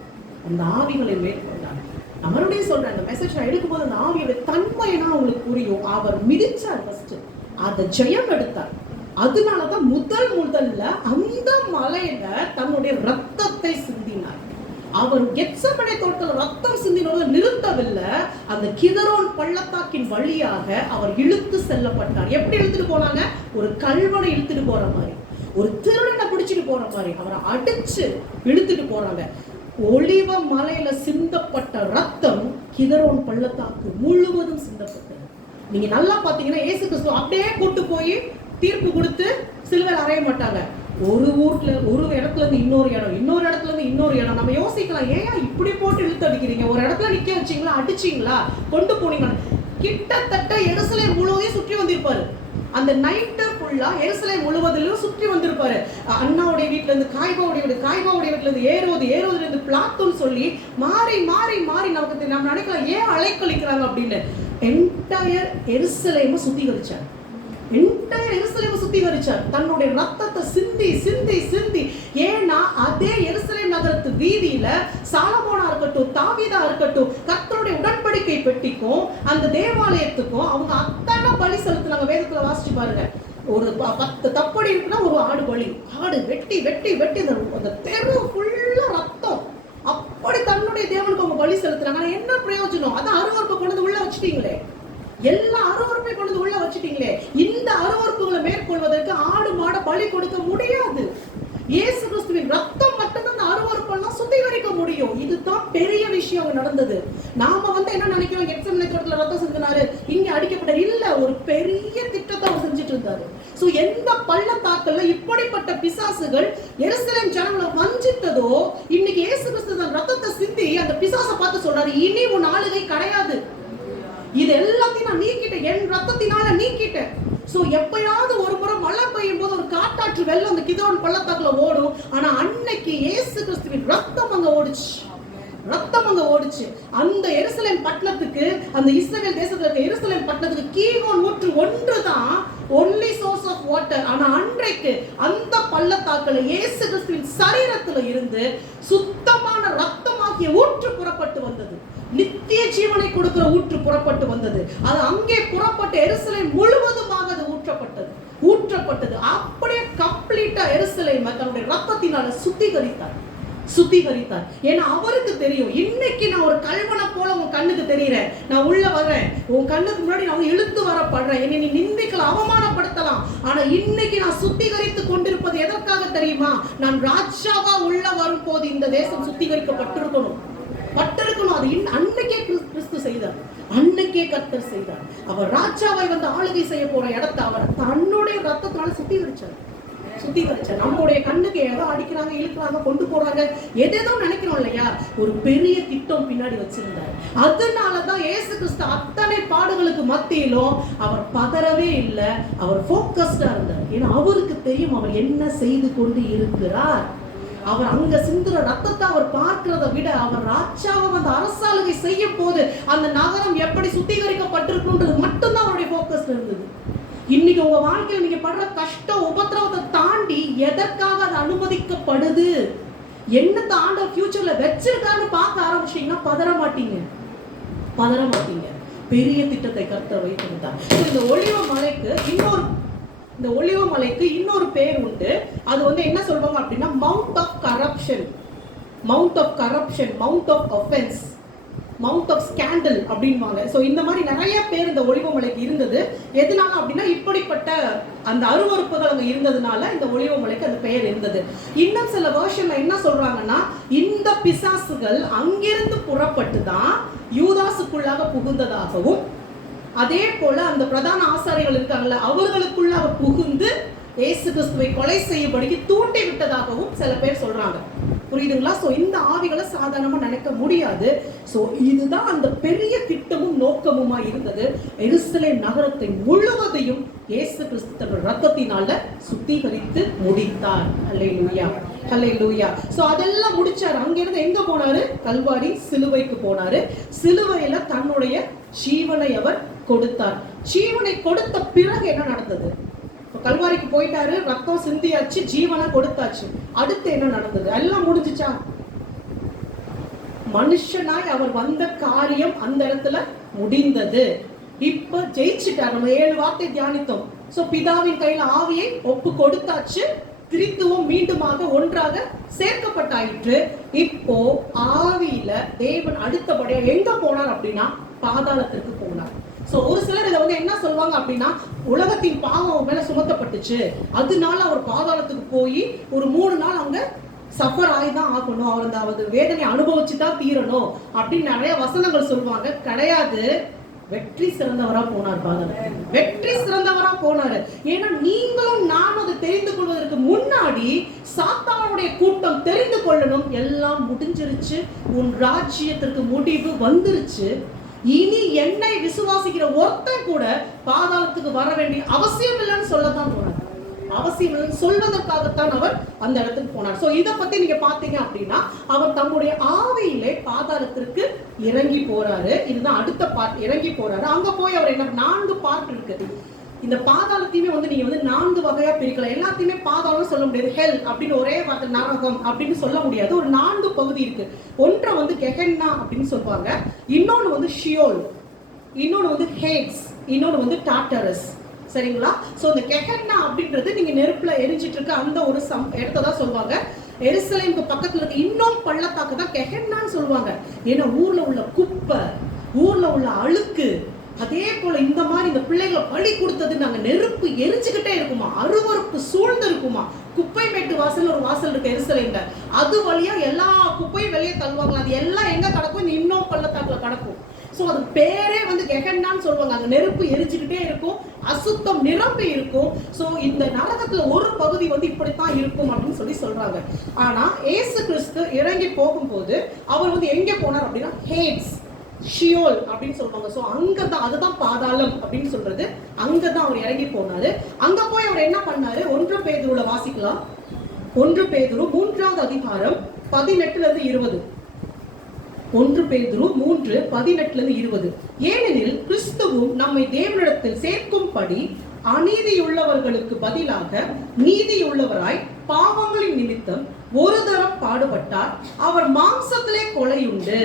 நான் மறுபடியும் சொல்றேன், அந்த மெசேஜ் நான் எடுக்கும்போது அந்த ஆவியோட தன்மைனா உங்களுக்கு புரியும். அவர் மிதிச்சார், ஃபர்ஸ்ட் அதை ஜெயம் எடுத்தார். அதனாலதான் முதல்ல அந்த மலையில தன்னுடைய ரத்தத்தை சிந்தினார். அவர் கெத்செமனே தோட்டத்தில் ரத்தம் சிந்தினோடு நிறுத்தவில்லை, அந்த கிதரோன் பள்ளத்தாக்கின் வழியாக அவர் இழுத்து செல்லப்பட்டார். எப்படி இழுத்துட்டு போனாங்க? ஒரு கல்வனை இழுத்துட்டு போற மாதிரி, ஒரு திருடனை பிடிச்சிட்டு போற மாதிரி அவரை அடிச்சு இழுத்துட்டு போறாங்க. ஒலிவ மலையில சிந்தப்பட்ட ரத்தம் கிதரோன் பள்ளத்தாக்கு முழுவதும் சிந்தப்பட்டது. நீங்க நல்லா பாத்தீங்கன்னா இயேசு கிறிஸ்து அப்படியே கூட்டு போய் தீர்ப்பு கொடுத்து சிலுவையில் அறைய மாட்டாங்க. ஒரு இடத்துல இருந்து இன்னொரு இடத்துல இருந்து இன்னொரு இடம். நம்ம யோசிக்கலாம், ஏன் இப்படி போட்டு இழுத்து அடிக்கிறீங்க? ஒரு இடத்துல நிக்க வச்சீங்களா, அடிச்சீங்களா, கொண்டு போனீங்களா? கிட்டத்தட்ட எருசலேம் முழுவதையும் சுற்றி வந்திருப்பாரு. அந்த நைட்டு ஃபுல்லா எருசலேம் முழுவதிலும் சுற்றி வந்திருப்பாரு. அண்ணாவுடைய வீட்டுல இருந்து காய்பாவுடைய வீட்டுல இருந்து ஏரோதுல இருந்து பிளாத்துன்னு சொல்லி மாறி மாறி மாறி நமக்கு நம்ம நினைக்கலாம், ஏன் அலைக்கழிக்கிறாங்க அப்படின்னு. என்டையர் எருசலேமை சுத்திகரிச்சார். தன்னுடைய ரத்தத்தை சிந்தி சிந்தி சிந்தி. ஏன்னா அதே எருசலேம் நகரத்து வீதியில சாலமோனா இருக்கட்டும், தாவீதா இருக்கட்டும், கர்த்தருடைய உடன்படிக்கை பெட்டிக்கும் அந்த தேவாலயத்துக்கும் அவங்க அத்தனை பலி செலுத்தினாங்க. வேதத்துல வாசிச்சு பாருங்க, ஒரு 10 தப்படி இருக்குன்னா ஒரு ஆடு பலி. ஆடு வெட்டி வெட்டி வெட்டி அந்த தெரு ஃபுல்லா ரத்தம். அப்படி தன்னுடைய தேவனுக்கு அவங்க பலி செலுத்துறாங்க. என்ன பிரயோஜனம்? அதான் அருவருப்பை கொண்டு உள்ள வச்சுட்டீங்களே, எல்லா அருவருப்பை கொண்டு உள்ள வச்சுட்டீங்களே. இந்த அருவருப்புகளை மேற்கொள்வதற்கு ஆடு மாட பலி இயேசு கிறிஸ்துவின் ரத்தம் மட்டும்தான் அந்த அருவருப்பெல்லாம் சுத்திகரிக்க முடியும். இதுதான் பெரிய விஷயம் நடந்தது. நாம என்ன நினைக்கிறோம், கெத்செமனே தோட்டத்துல ரத்தம் சிந்தினாரு, இங்க அடிக்கப்பட்டார். இல்ல, ஒரு பெரிய திட்டத்தை அவர் செஞ்சுட்டு இருந்தாரு. சோ எந்த பள்ளத்தாக்குல இப்படிப்பட்ட பிசாசுகள் எருசலேம் ஜனங்களை வஞ்சித்ததோ, இன்னைக்கு இயேசு கிறிஸ்து தன் ரத்தத்தை சிந்தி அந்த பிசாசை பார்த்து சொல்றாரு, இனி உன் ஆளுகை கிடையாது, இது எல்லாத்தையும் நான் நீக்கிட்டேன், என் ரத்தத்தினால நீக்கிட்டேன். சோ எப்பயாவது ஒரு முறை மழை பெய்யும் போது ஒரு காட்டாற்று வெள்ளம் அந்த கிதோன் பள்ளத்தாக்குல ஓடும். ஆனா அன்னைக்கு இயேசு கிறிஸ்துவின் ரத்தம் அங்க ஓடுச்சு, ரத்தம் அங்க ஓடுச்சு. அந்த எருசலேம் பட்டணத்துக்கு, அந்த இஸ்ரவேல் தேசத்துல இருக்க எருசலேம் பட்டணத்துக்கு கீகோன் ஊற்று ஒன்றுதான் ஒன்லி சோர்ஸ் ஆஃப் வாட்டர். ஆனா அன்றைக்கு அந்த பள்ளத்தாக்குல இயேசு கிறிஸ்துவின் சரீரத்துல இருந்து சுத்தமான ரத்தமாகிய ஊற்று புறப்பட்டு வந்தது. நித்திய ஜீவனை கொடுக்கிற ஊற்று புறப்பட்டு வந்தது. அது அங்கே புறப்பட்டு எருசலேம் முழுவதுமாக அது ஊற்றப்பட்டது. அப்படியே கம்ப்ளீட்டா எருசலேம் தன்னுடைய ரத்தத்தினால சுத்திகரித்தார். ஏன்னா அவருக்கு தெரியும், இன்னைக்கு நான் ஒரு கல்வனை போல உன் கண்ணுக்கு தெரியுறேன், நான் உள்ள வர்றேன், உன் கண்ணுக்கு முன்னாடி நான் இழுத்து வரப்படுறேன், என்னை நீ நிந்திக்கலாம், அவமானப்படுத்தலாம், ஆனா இன்னைக்கு நான் சுத்திகரித்து கொண்டிருப்பது எதற்காக தெரியுமா? நான் ராஜாவா உள்ள வரும் போது இந்த தேசம் சுத்திகரிக்கப்பட்டிருக்கணும். அது அன்னைக்கே கிறிஸ்து செய்தார், அன்னைக்கே கர்த்தர் செய்தார். அவர் ராஜாவை ஆளுகை செய்ய போற இடத்தை அவர் தன்னுடைய ரத்தத்தினால சுத்திகரிச்சார். நம்மளுடைய கண்ணுக்கு ஏதோ அடிக்கிறாங்க, இழுக்கிறாங்க, கொண்டு போறாங்க, எதேதோ நினைக்கிறோம் இல்லையா? ஒரு பெரிய திட்டம் பின்னாடி வச்சிருந்தார். அதனாலதான் இயேசு கிறிஸ்து அத்தனை பாடுகளுக்கு மத்தியிலும் அவர் பதறவே இல்லை, அவர் போக்கஸ்டா இருந்தார். ஏன்னா அவருக்கு தெரியும் அவர் என்ன செய்து கொண்டு இருக்கிறார். அவர் அங்க சிந்துற ரத்தத்தை அவர் பார்க்கிறத விட அவர் ராஜாவை அரசாளுகை செய்ய போது அந்த நகரம் எப்படி சுத்திகரிக்கப்பட்டிருக்குன்றது மட்டும்தான் அவருடைய போக்கஸ் இருந்தது. இன்னைக்கு உங்க வாழ்க்கையில் நீங்க படுற கஷ்ட உபத்திரவத்தை தாண்டி எதற்காக அது அனுமதிக்கப்படுது, என்னத்தை ஆண்டவர் ஃபியூச்சர்ல வச்சிருக்கான்னு பார்க்க ஆரம்பிச்சீங்கன்னா பதற மாட்டீங்க. பெரிய திட்டத்தை கர்த்தர் வைத்திருந்தார். இந்த ஒலிவ மலைக்கு இன்னொரு பேர் உண்டு. அது என்ன சொல்வாங்க அப்படின்னா mount of corruption, mount of offence, mount of scandal அப்படின்வாங்க. ஸோ இந்த மாதிரி நிறைய பேர் இந்த ஒலிவ மலைக்கு இருந்தது. எதனால அப்படின்னா இப்படிப்பட்ட அந்த அருவறுப்புகள் அங்கே இருந்ததுனால இந்த ஒலிவ மலைக்கு அந்த பெயர் இருந்தது. இன்னும் சில வருஷன்ல என்ன சொல்றாங்கன்னா, இந்த பிசாசுகள் அங்கிருந்து புறப்பட்டு தான் யூதாசுக்குள்ளாக புகுந்ததாகவும், அதே போல அந்த பிரதான ஆசாரிகள் இருக்காங்கல்ல அவர்களுக்குள்ளாக புகுந்து இயேசு கிறிஸ்துவை கொலை செய்யும்படிக்கு தூண்டி விட்டதாகவும் சில பேர் சொல்றாங்க. புரியுதுங்களா? சோ இந்த ஆவிகளை சாதாரணமா நினைக்க முடியாது. சோ இதுதான் அந்த பெரிய திட்டமும் நோக்கமுமா இருந்தது. எருசலேம் நகரத்தை முழுவதையும் இயேசு கிறிஸ்து தன்னுடைய ரத்தத்தினால சுத்திகரித்து முடித்தார். அல்லேலூயா, அல்லேலூயா. சோ அதெல்லாம் முடிச்சாரு. அங்கிருந்து எங்க போனாரு? கல்வாரி சிலுவைக்கு போனாரு. சிலுவையில தன்னுடைய ஜீவனை அவர் கொடுத்தார். ஜீவனை கொடுத்த பிறகு என்ன நடந்தது? கல்வாரிக்கு போயிட்டாரு, ரத்தம் சிந்தியாச்சு, ஜீவனை கொடுத்தாச்சு. அடுத்து என்ன நடந்தது? எல்லாம் முடிஞ்சுச்சா? மனுஷனாய் அவர் வந்த காரியம் அந்த இடத்துல முடிந்தது. இப்ப ஜெயிச்சுட்டார். நம்ம 7 வார்த்தை தியானித்தோம். சோ பிதாவின் கையில ஆவியை ஒப்பு கொடுத்தாச்சு, திரித்துவம் மீண்டுமாக ஒன்றாக சேர்க்கப்பட்டாயிற்று. இப்போ ஆவியில தேவன் அடுத்தபடியா எங்க போனார் அப்படின்னா பாதாளத்திற்கு போனார். சோ ஒரு சிலர் இதை என்ன சொல்லுவாங்க அப்படின்னா, உலகத்தின் பாவம் மேல சுமத்தப்பட்டுச்சு, அதனால அவர் பாதாளத்துக்கு போய் ஒரு 3 நாள் அங்க சஃபர் ஆகிதான் ஆகணும், அவர் அந்த வேதனை அனுபவிச்சுதான் தீரணும் அப்படின்னு நிறைய வசனங்கள் சொல்லுவாங்க. கிடையாது, வெற்றி சிறந்தவரா போனார். பாதாளம் வெற்றி சிறந்தவரா போனாரு. ஏன்னா நீங்களும் நானும் அதை தெரிந்து கொள்வதற்கு முன்னாடி சாத்தானுடைய கூட்டம் தெரிந்து கொள்ளணும், எல்லாம் முடிஞ்சிருச்சு, உன் ராஜ்யத்திற்கு முடிவு வந்துருச்சு, இனி என்னை விசுவாசிக்கிற ஒருத்தன் கூட பாதாளத்துக்கு வர வேண்டிய அவசியம் இல்லைன்னு சொல்லத்தான் போனார். அவசியம் இல்லைன்னு சொல்வதற்காகத்தான் அவர் அந்த இடத்துக்கு போனார். சோ இதை பத்தி நீங்க பாத்தீங்க அப்படின்னா அவர் தம்முடைய ஆவியிலே பாதாளத்திற்கு இறங்கி போறாரு. இதுதான் அடுத்த பார்ட், இறங்கி போறாரு. அங்க போய் அவர் என்ன 4 பார்ட் இருக்கு. இந்த பாதாளத்தையுமே நீங்க 4 வகையா பிரிக்கலாம். எல்லாத்தையுமே பாதாளம் சொல்ல முடியாது. ஹெல் அப்படின்னு ஒரே வார்த்தை, நரகம் அப்படின்னு சொல்ல முடியாது. ஒரு 4 பகுதி இருக்கு. ஒன்றை கெஹென்னா அப்படின்னு சொல்லுவாங்க, இன்னொன்னு ஷியோல், இன்னொன்னு ஹேட்ஸ், இன்னொன்னு டாட்டரஸ். சரிங்களா? சோ இந்த கெஹென்னா அப்படின்றது நீங்க நெருப்புல எரிஞ்சிட்டு இருக்க அந்த ஒரு இடத்தான் சொல்லுவாங்க. எருசலேமுக்கு பக்கத்துல இருக்க இன்னொரு பள்ளத்தாக்கு தான் கெஹென்னான்னு சொல்லுவாங்க. ஏன்னா ஊர்ல உள்ள குப்பை, ஊர்ல உள்ள அழுக்கு, அதே போல இந்த மாதிரி இந்த பிள்ளைகளை பலி கொடுத்தது நாங்க நெருப்பு எரிச்சுக்கிட்டே இருக்குமா, அருவருப்பு சூழ்ந்து இருக்குமா. குப்பை மேட்டு வாசல் ஒரு வாசல் இருக்கு எருசலேம்ல, அது வழியா எல்லா குப்பையும் வெளியே தள்ளுவாங்க. அது எல்லாம் எங்க கிடக்கும், இந்த இன்னும் பள்ளத்தாக்குல கிடக்கும். ஸோ அது பேரே வந்து கெகன்னான்னு சொல்லுவாங்க. அங்க நெருப்பு எரிச்சுக்கிட்டே இருக்கும், அசுத்தம் நிரம்பி இருக்கும். ஸோ இந்த நரகத்துல ஒரு பகுதி வந்து இப்படித்தான் இருக்கும் அப்படின்னு சொல்லி சொல்றாங்க. ஆனா ஏசு கிறிஸ்து இறங்கி போகும்போது அவர் வந்து எங்க போனார் அப்படின்னா ஹேட்ஸ், ஷியோல் அப்படின்னு சொல்லுவாங்க. ஸோ அங்கதான், அதுதான் பாதாளம் அப்படின்னு சொல்றது. அங்கதான் அவர் இறங்கி போனாரு. அங்க போய் அவர் என்ன பண்ணாரு, 1 பேதுருல வாசிக்கலாம். 1 பேதுரு 3வது அதிகாரம் 18-20. 1 பேதுரு 3:18-20. ஏனெனில் கிறிஸ்துவும் நம்மை தேவனிடத்தில் சேர்க்கும்படி அநீதியுள்ளவர்களுக்கு பதிலாக நீதியுள்ளவராய் பாவங்களின் நிமித்தம் ஒரு தரம் பாடுபட்டார். அவர் மாம்சத்திலே கொலையுண்டு,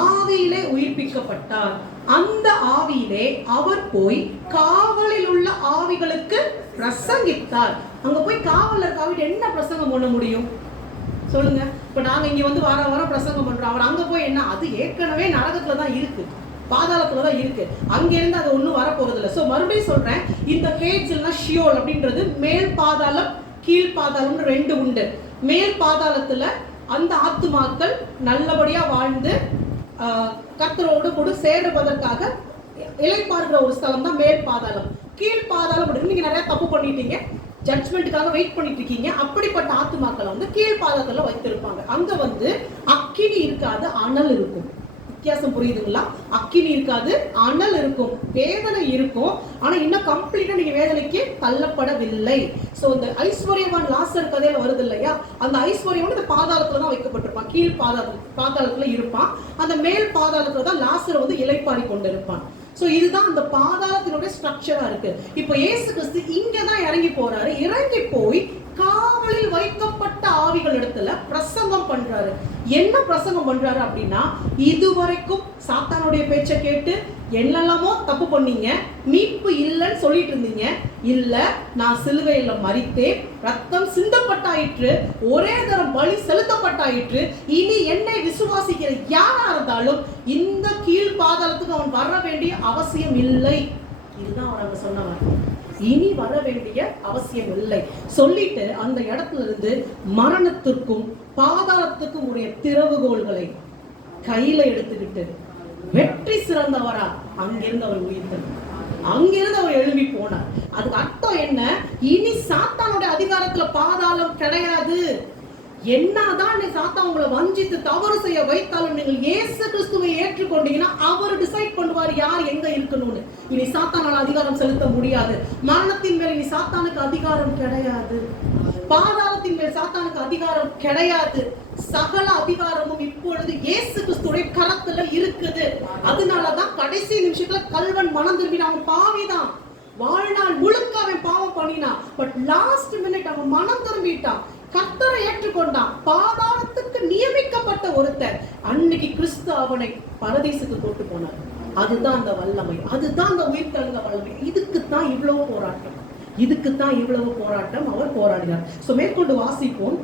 ஆவியிலே உயிர்ப்பிக்கப்பட்டார். அந்த ஆவியிலே அவர் போய் காவலில் உள்ள ஆவிகளுக்கு பிரசங்கித்தார். அங்க போய் காவலர் இருக்காவிட்டு என்ன பிரசங்கம் பண்ண முடியும் சொல்லுங்க? இப்ப நாங்க இங்க வந்து வாரம் பிரசங்கம் பண்றோம். அவர் அங்க போய் என்ன, அது ஏற்கனவே நரகத்துலதான் இருக்கு, பாதாளத்துலதான் இருக்கு. அங்க இருந்து அது ஒண்ணும் வர போறது இல்லை. சோ மறுபடியும் சொல்றேன், இந்த ஹேட்ஸ் எல்லாம் ஷியோல் அப்படின்றது மேல் பாதாளம் கீழ் பாதாளம் 2 உண்டு. மேல் பாதாளத்துல அந்த ஆத்துமாக்கள் நல்லபடியா வாழ்ந்து கர்த்தரோடு கூட சேருவதற்காக இளைப்பாறுகிற ஒரு ஸ்தலம் தான் மேல் பாதாளம். கீழ் பாதாளம் நீங்க நிறைய தப்பு பண்ணிட்டீங்க, ஜட்ஜ்மெண்ட்டுக்காக வெயிட் பண்ணிட்டு இருக்கீங்க, அப்படிப்பட்ட ஆத்துமாக்களை வந்து கீழ் பாதாளத்துல வைத்திருப்பாங்க. அங்க வந்து அக்கினி இருக்காது, அனல் இருக்கும். வித்தியாசம் புரியுதுங்களா? அக்கினி இருக்காது, அனல் இருக்கும், வேதனை இருக்கும். ஆனா இன்னும் கம்ப்ளீட்டா நீங்க வேதனைக்கு தள்ளப்படவில்லை. சோ இந்த ஐஸ்வர்யவான் லாசர் கதையில வருது இல்லையா, அந்த ஐஸ்வர்யவான் இந்த பாதாளத்துல தான் வைக்கப்பட்டிருப்பான். கீழ் பாதாளத்துல இருப்பான். அந்த மேல் பாதாளத்துல தான் லாசர் வந்து இளைப்பாரி கொண்டு இருப்பான். சோ இதுதான் அந்த பாதாளத்தினுடைய ஸ்ட்ரக்சரா இருக்கு. இப்போ இயேசு கிறிஸ்து இங்கதான் இறங்கி போறாரு. இறங்கி போய் காவலில் வைக்கப்பட்ட ஆவிகள் இடத்துல பிரசங்கம் பண்றாரு. என்ன பிரசங்கம் பண்றாரு அப்படின்னா, இதுவரைக்கும் சாத்தானுடைய பேச்சை கேட்டு என்னெல்லாமோ தப்பு பண்ணீங்க, மீட்பு இல்லைன்னு சொல்லிட்டு இருந்தீங்க. இல்ல, நான் சிலுவையில மரித்தேன், ரத்தம் சிந்தப்பட்டாயிற்று, ஒரே தரம் பலி செலுத்தப்பட்டாயிற்று. இனி என்னை விசுவாசிக்கிற யாரா இருந்தாலும் இந்த கீழ் பாதாளத்துக்கு அவன் வர வேண்டிய அவசியம் இல்லை. இதுதான் அவர் அங்க சொன்னவர். இனி வர வேண்டிய அவசியம் இல்லை சொல்லிட்டு அந்த இடத்துல இருந்து மரணத்திற்கும் பாதாளத்துக்கும் உடைய திறவுகோள்களை கையில எடுத்துக்கிட்டு வெற்றி சிறந்தவரா அங்கிருந்து அவர் உயிர்த்தார். அங்கிருந்து அவர் எழும்பி போனார். அதுக்கு அர்த்தம் என்ன, இனி சாத்தானுடைய அதிகாரத்துல பாதாளம் கிடையாது. என்னதான் சாத்தான் உங்களை வஞ்சித்து தவறு செய்ய வைத்தாலும் நீங்கள் இயேசு கிறிஸ்துவை ஏற்றுக்கொண்டீங்கன்னா அவர் டிசைட் பண்ணுவார் யார் எங்க இருக்கணும்னு. இனி சாத்தானால அதிகாரம் செலுத்த முடியாது. மரணத்தின் மேல் இனி சாத்தானுக்கு அதிகாரம் கிடையாது. பாதாளத்தின் மேல் சாத்தானுக்கு அதிகாரம் கிடையாது. சகல அதிகாரமும் இப்பொழுது இயேசு கிறிஸ்துடைய கரத்துல இருக்குது. அதனாலதான் கடைசி நிமிஷத்துல கல்வன் மனம் திரும்பினான். அவன் பாவிதான், வாழ்நாள் முழுக்க அவன் பாவம் பண்ணினான். பட் லாஸ்ட் மினிட் அவன் மனம் திரும்பிட்டான், கர்த்தரை ஏற்றுக்கொண்டான். பாதாளத்துக்கு நியமிக்கப்பட்ட ஒருத்தர் அன்னைக்கு கிறிஸ்து அவனை பரதீசுக்கு கொண்டு போனார். அதுதான் அந்த வல்லமை, அதுதான் அந்த உயிர் தழுந்த வல்லமை. இதுக்குத்தான் இவ்வளவு போராட்டம், இதுக்குத்தான் இவ்வளவு போராட்டம் அவர் போராடினார். சோ மேற்கொண்டு வாசிப்போம்.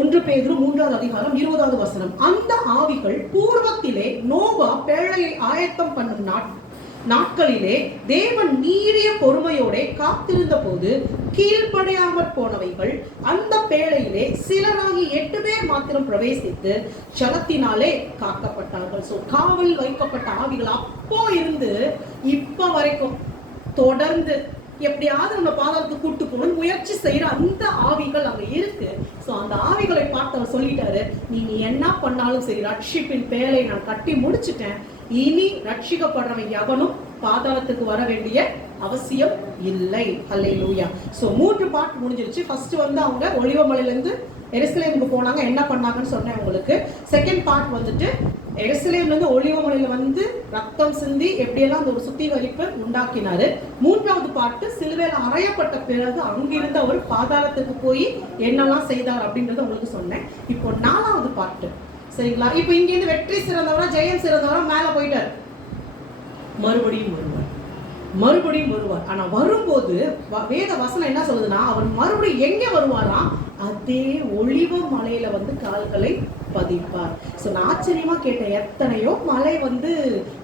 1 பேதுரு 3வது அதிகாரம் 20வது வசனம். அந்த ஆவிகள் பூர்வத்திலே நோவா பேழையை ஆயத்தம் பண்ணும் நாட்களிலே தேவன் நீரிய பொறுமையோட காத்திருந்த போது கீழ்ப்படியாமற் போனவைகள் அந்த பேழையிலே சிலராகி 8 பேர் மாத்திரம் பிரவேசித்து ஜலத்தினாலே காக்கப்பட்டார்கள். சோ காவலில் வைக்கப்பட்ட ஆவிகள் அப்போ இருந்து இப்ப வரைக்கும் தொடர்ந்து எப்படியாவது நம்ம பாதாளத்துக்கு கூட்டு போகணும் முயற்சி செய்யற அந்த ஆவிகள் அங்க இருக்கு. சோ அந்த ஆவிகளை பார்த்து அவர் சொல்லிட்டாரு, நீங்க என்ன பண்ணாலும் சரி, ரட்சிப்பின் பேரை நான் கட்டி முடிச்சுட்டேன். இனி ரட்சிக்கப்படுறவன் எவனும் பாதாளத்துக்கு வர வேண்டிய அவசியம் இல்லை. அல்லேலூயா. சோ 3 பார்ட் முடிஞ்சிருச்சு. ஃபர்ஸ்ட் வந்து அவங்க ஒலிவமலையில இருந்து எருசலேமுக்கு போனாங்க, என்ன பண்ணாங்கன்னு சொன்னேன் உங்களுக்கு. செகண்ட் பார்ட் வந்துட்டு எருசலேம்ல இருந்து ஒலிவமலையில வந்து ரத்தம் சிந்தி எப்படியெல்லாம் அந்த ஒரு சுத்திகரிப்பு உண்டாக்கினாரு. 3வது பார்ட் சிலுவையில அறையப்பட்ட பிறகு அங்கிருந்து அவர் பாதாளத்துக்கு போய் என்னெல்லாம் செய்தார் அப்படின்றத உங்களுக்கு சொன்னேன். இப்போ 4வது பார்ட், சரிங்களா? இப்போ இங்க இருந்து வெற்றி சிறந்தவரா ஜெயம் சிறந்தவரா மேல போயிட்டார், மறுபடியும் வருவார். ஆனா வரும்போது வேத வசனம் என்ன சொல்லுதுன்னா, அவர் மறுபடியும் எங்க வருவாராம்? அதே ஒளிவ மலையில வந்து கால்களை பதிப்பார். ஸோ நான் ஆச்சரியமா கேட்டேன், எத்தனையோ மலை வந்து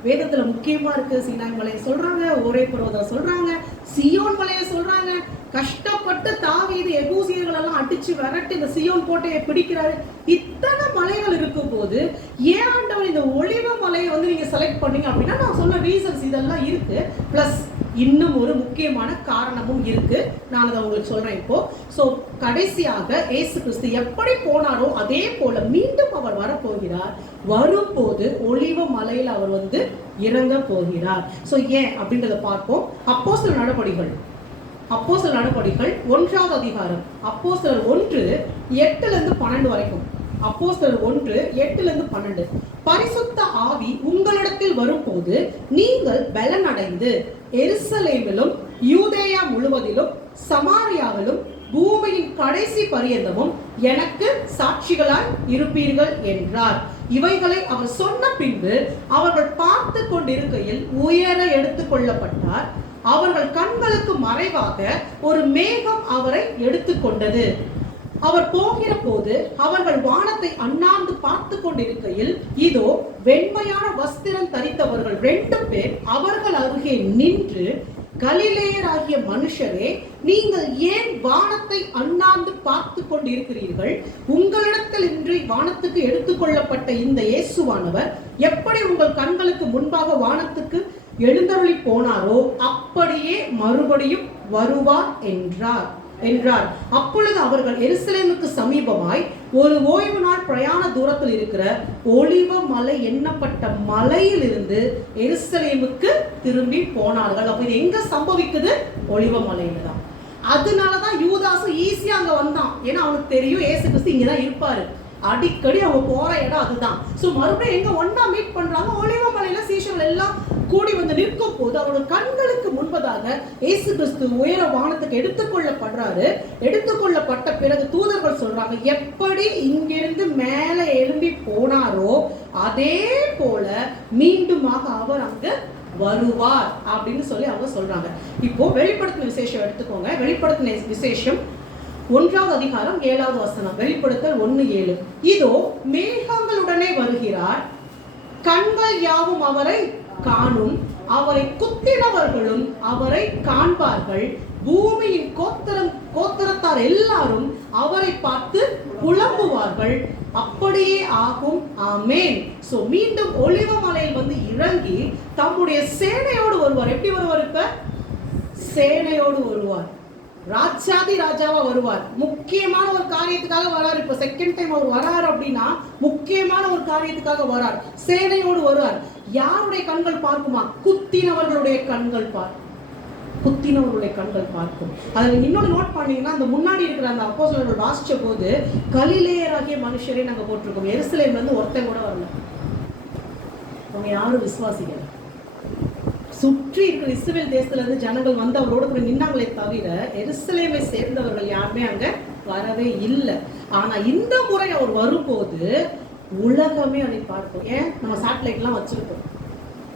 வேதத்துல முக்கியமா இருக்கு. சீனாய் மலையை சொல்றாங்க, ஓரே பர்வதம் சொல்றாங்க, சியோன் மலையை சொல்றாங்க. கஷ்டப்பட்டு தாவீது எபூசியர்கள் எல்லாம் அடிச்சு விரட்டி இந்த சியோன் கோட்டையை பிடிக்கிறாரு. இத்தனை மலைகள் இருக்கும் போது ஏன் ஆண்டவர் இந்த ஒளிவ மலையை வந்து நீங்க செலக்ட் பண்ணீங்க அப்படின்னா, நான் சொன்ன ரீசன்ஸ் இதெல்லாம் இருக்கு. பிளஸ் இன்னும் ஒரு முக்கியமான காரணமும் இருக்கு. நான் அதை உங்களுக்கு சொல்றேன் இப்போ. ஸோ கடைசியாக இயேசு கிறிஸ்து எப்படி போனாரோ அதே போல மீண்டும் அவர் வரப்போகிறார். வரும்போது ஒளிவ மலையில் அவர் வந்து இறங்க போகிறார். ஸோ ஏன் அப்படின்றத பார்ப்போம். அப்போஸ்தலர் நடபடிகள் 1ஆவது அதிகாரம், அப்போஸ்தலர் 1:8-12 வரைக்கும். அப்போஸ்தலர் 1:8-12. பரிசுத்த ஆவி உங்களிடத்தில் வரும்போது நீங்கள் பலன் அடைந்து எருசலேமிலும் யூதேயா முழுவதிலும் சமாரியாவிலும் பூமியின் கடைசி பரியந்தமும் எனக்கு சாட்சிகளாய் இருப்பீர்கள் என்றார். இவைகளை அவர் சொன்ன பின்பு அவர்கள் பார்த்து கொண்டிருக்கையில் உயர எடுத்துக் கொள்ளப்பட்டார். அவர்கள் கண்களுக்கு மறைவாக ஒரு மேகம் அவரை எடுத்துக்கொண்டது. அவர் போகிற போது அவர்கள் வானத்தை அண்ணாந்து பார்த்து கொண்டிருக்கையில் இதோ வெண்மையான வஸ்திரம் தரித்தவர்கள் 2 பேர் அவர்கள் அருகே நின்று, கலிலேயராகிய மனுஷரே, நீங்கள் ஏன் வானத்தை அண்ணாந்து பார்த்து கொண்டிருக்கிறீர்கள்? உங்களிடத்தில் இன்றி வானத்துக்கு எடுத்துக்கொள்ளப்பட்ட இந்த இயேசுவானவர் எப்படி உங்கள் கண்களுக்கு முன்பாக வானத்துக்கு எழுந்தருளி போனாரோ அப்படியே மறுபடியும் வருவார் என்றார். அப்பொழுது அவர்கள் எருசலேமுக்கு சமீபமாய் ஒரு ஓய்வு நாள் பிரயாண தூரத்தில் இருக்கிற ஒலிவ மலை எண்ணப்பட்ட மலையிலிருந்து எருசலேமுக்கு திரும்பி போனார்கள். அப்ப இது எங்க சம்பவிக்குது? ஒலிவ மலையில தான். அதனாலதான் யூதாசு ஈஸியா அங்க வந்தான். ஏன்னா அவனுக்கு தெரியும் இயேசு கிறிஸ்து இங்கதான் இருப்பாரு. அடிக்கடி அவங்க போற இடம் அதுதான். சோ மறுபடியும் எங்க ஒன்னா மீட் பண்றாங்க? ஒலிவ மலையில சீஷர்கள் எல்லாம் கூடி வந்து நிற்கும் போது அவருடைய கண்களுக்கு முன்பதாக இயேசு கிறிஸ்து உயர வானத்துக்கு எடுத்துக்கொள்ளப்படுறாரு. எடுத்துக்கொள்ளப்பட்ட பிறகு தூதர்கள் சொல்றாங்க, எப்படி இங்கிருந்து மேல எழும்பி போனாரோ அதே போல மீண்டுமாக அவர் அங்க வருவார் அப்படின்னு சொல்லி அவங்க சொல்றாங்க. இப்போ வெளிப்படுத்தின விசேஷம் எடுத்துக்கோங்க. வெளிப்படுத்தின விசேஷம் 1ஆவது அதிகாரம் 7வது வசனம். வெளிப்படுத்தல் 1:7. இதோ மேகங்களுடனே வருகிறார், கண்கள் யாவும் அவரை காணும், அவரை குத்தினவர்களும் அவரை காண்பார்கள், பூமியின் கோத்திரத்தார் எல்லாரும் அவரை பார்த்து புலம்புவார்கள். அப்படியே ஆகும். ஆமென். சோ மீண்டும் ஒலிவ மலையில் வந்து இறங்கி தம்முடைய சேனையோடு வருவார். எப்படி வருவார்? இப்ப சேனையோடு வருவார். ராஜாதி ராஜாவா வருவார். முக்கியமான ஒரு காரியத்துக்காக வரார். இப்ப செகண்ட் டைம் அவர் வரார் அப்படின்னா முக்கியமான ஒரு காரியத்துக்காக வரார். சேனையோடு வருவார். யாருடைய கண்கள் பார்க்குமா? குத்தினவர்களுடைய கண்கள் பார்க்கும். அதை இன்னொன்று நோட் பண்ணீங்கன்னா, அந்த முன்னாடி இருக்கிற அந்த அப்போஸ்தலர்கள் வாசிச்ச போது கலிலேயராகிய மனுஷரே நாங்க போட்டிருக்கோம். எருசலேம்ல இருந்து ஒருத்தன் கூட வரல. அவங்க யாரும் விசுவாசிக்கல. சுற்றி இருக்கிற இஸ்ரவேல் தேசத்துல இருந்து ஜனங்கள் வந்து அவரோட கூட நின்னாங்களே தவிர எருசலேமை சேர்ந்தவர்கள் யாருமே அங்க வரவே இல்லை. ஆனா இந்த முறை அவர் வரும்போது உலகமே அதை பார்க்கும். ஏன்? நம்ம சேட்டலைட் எல்லாம் வச்சிருக்கோம்.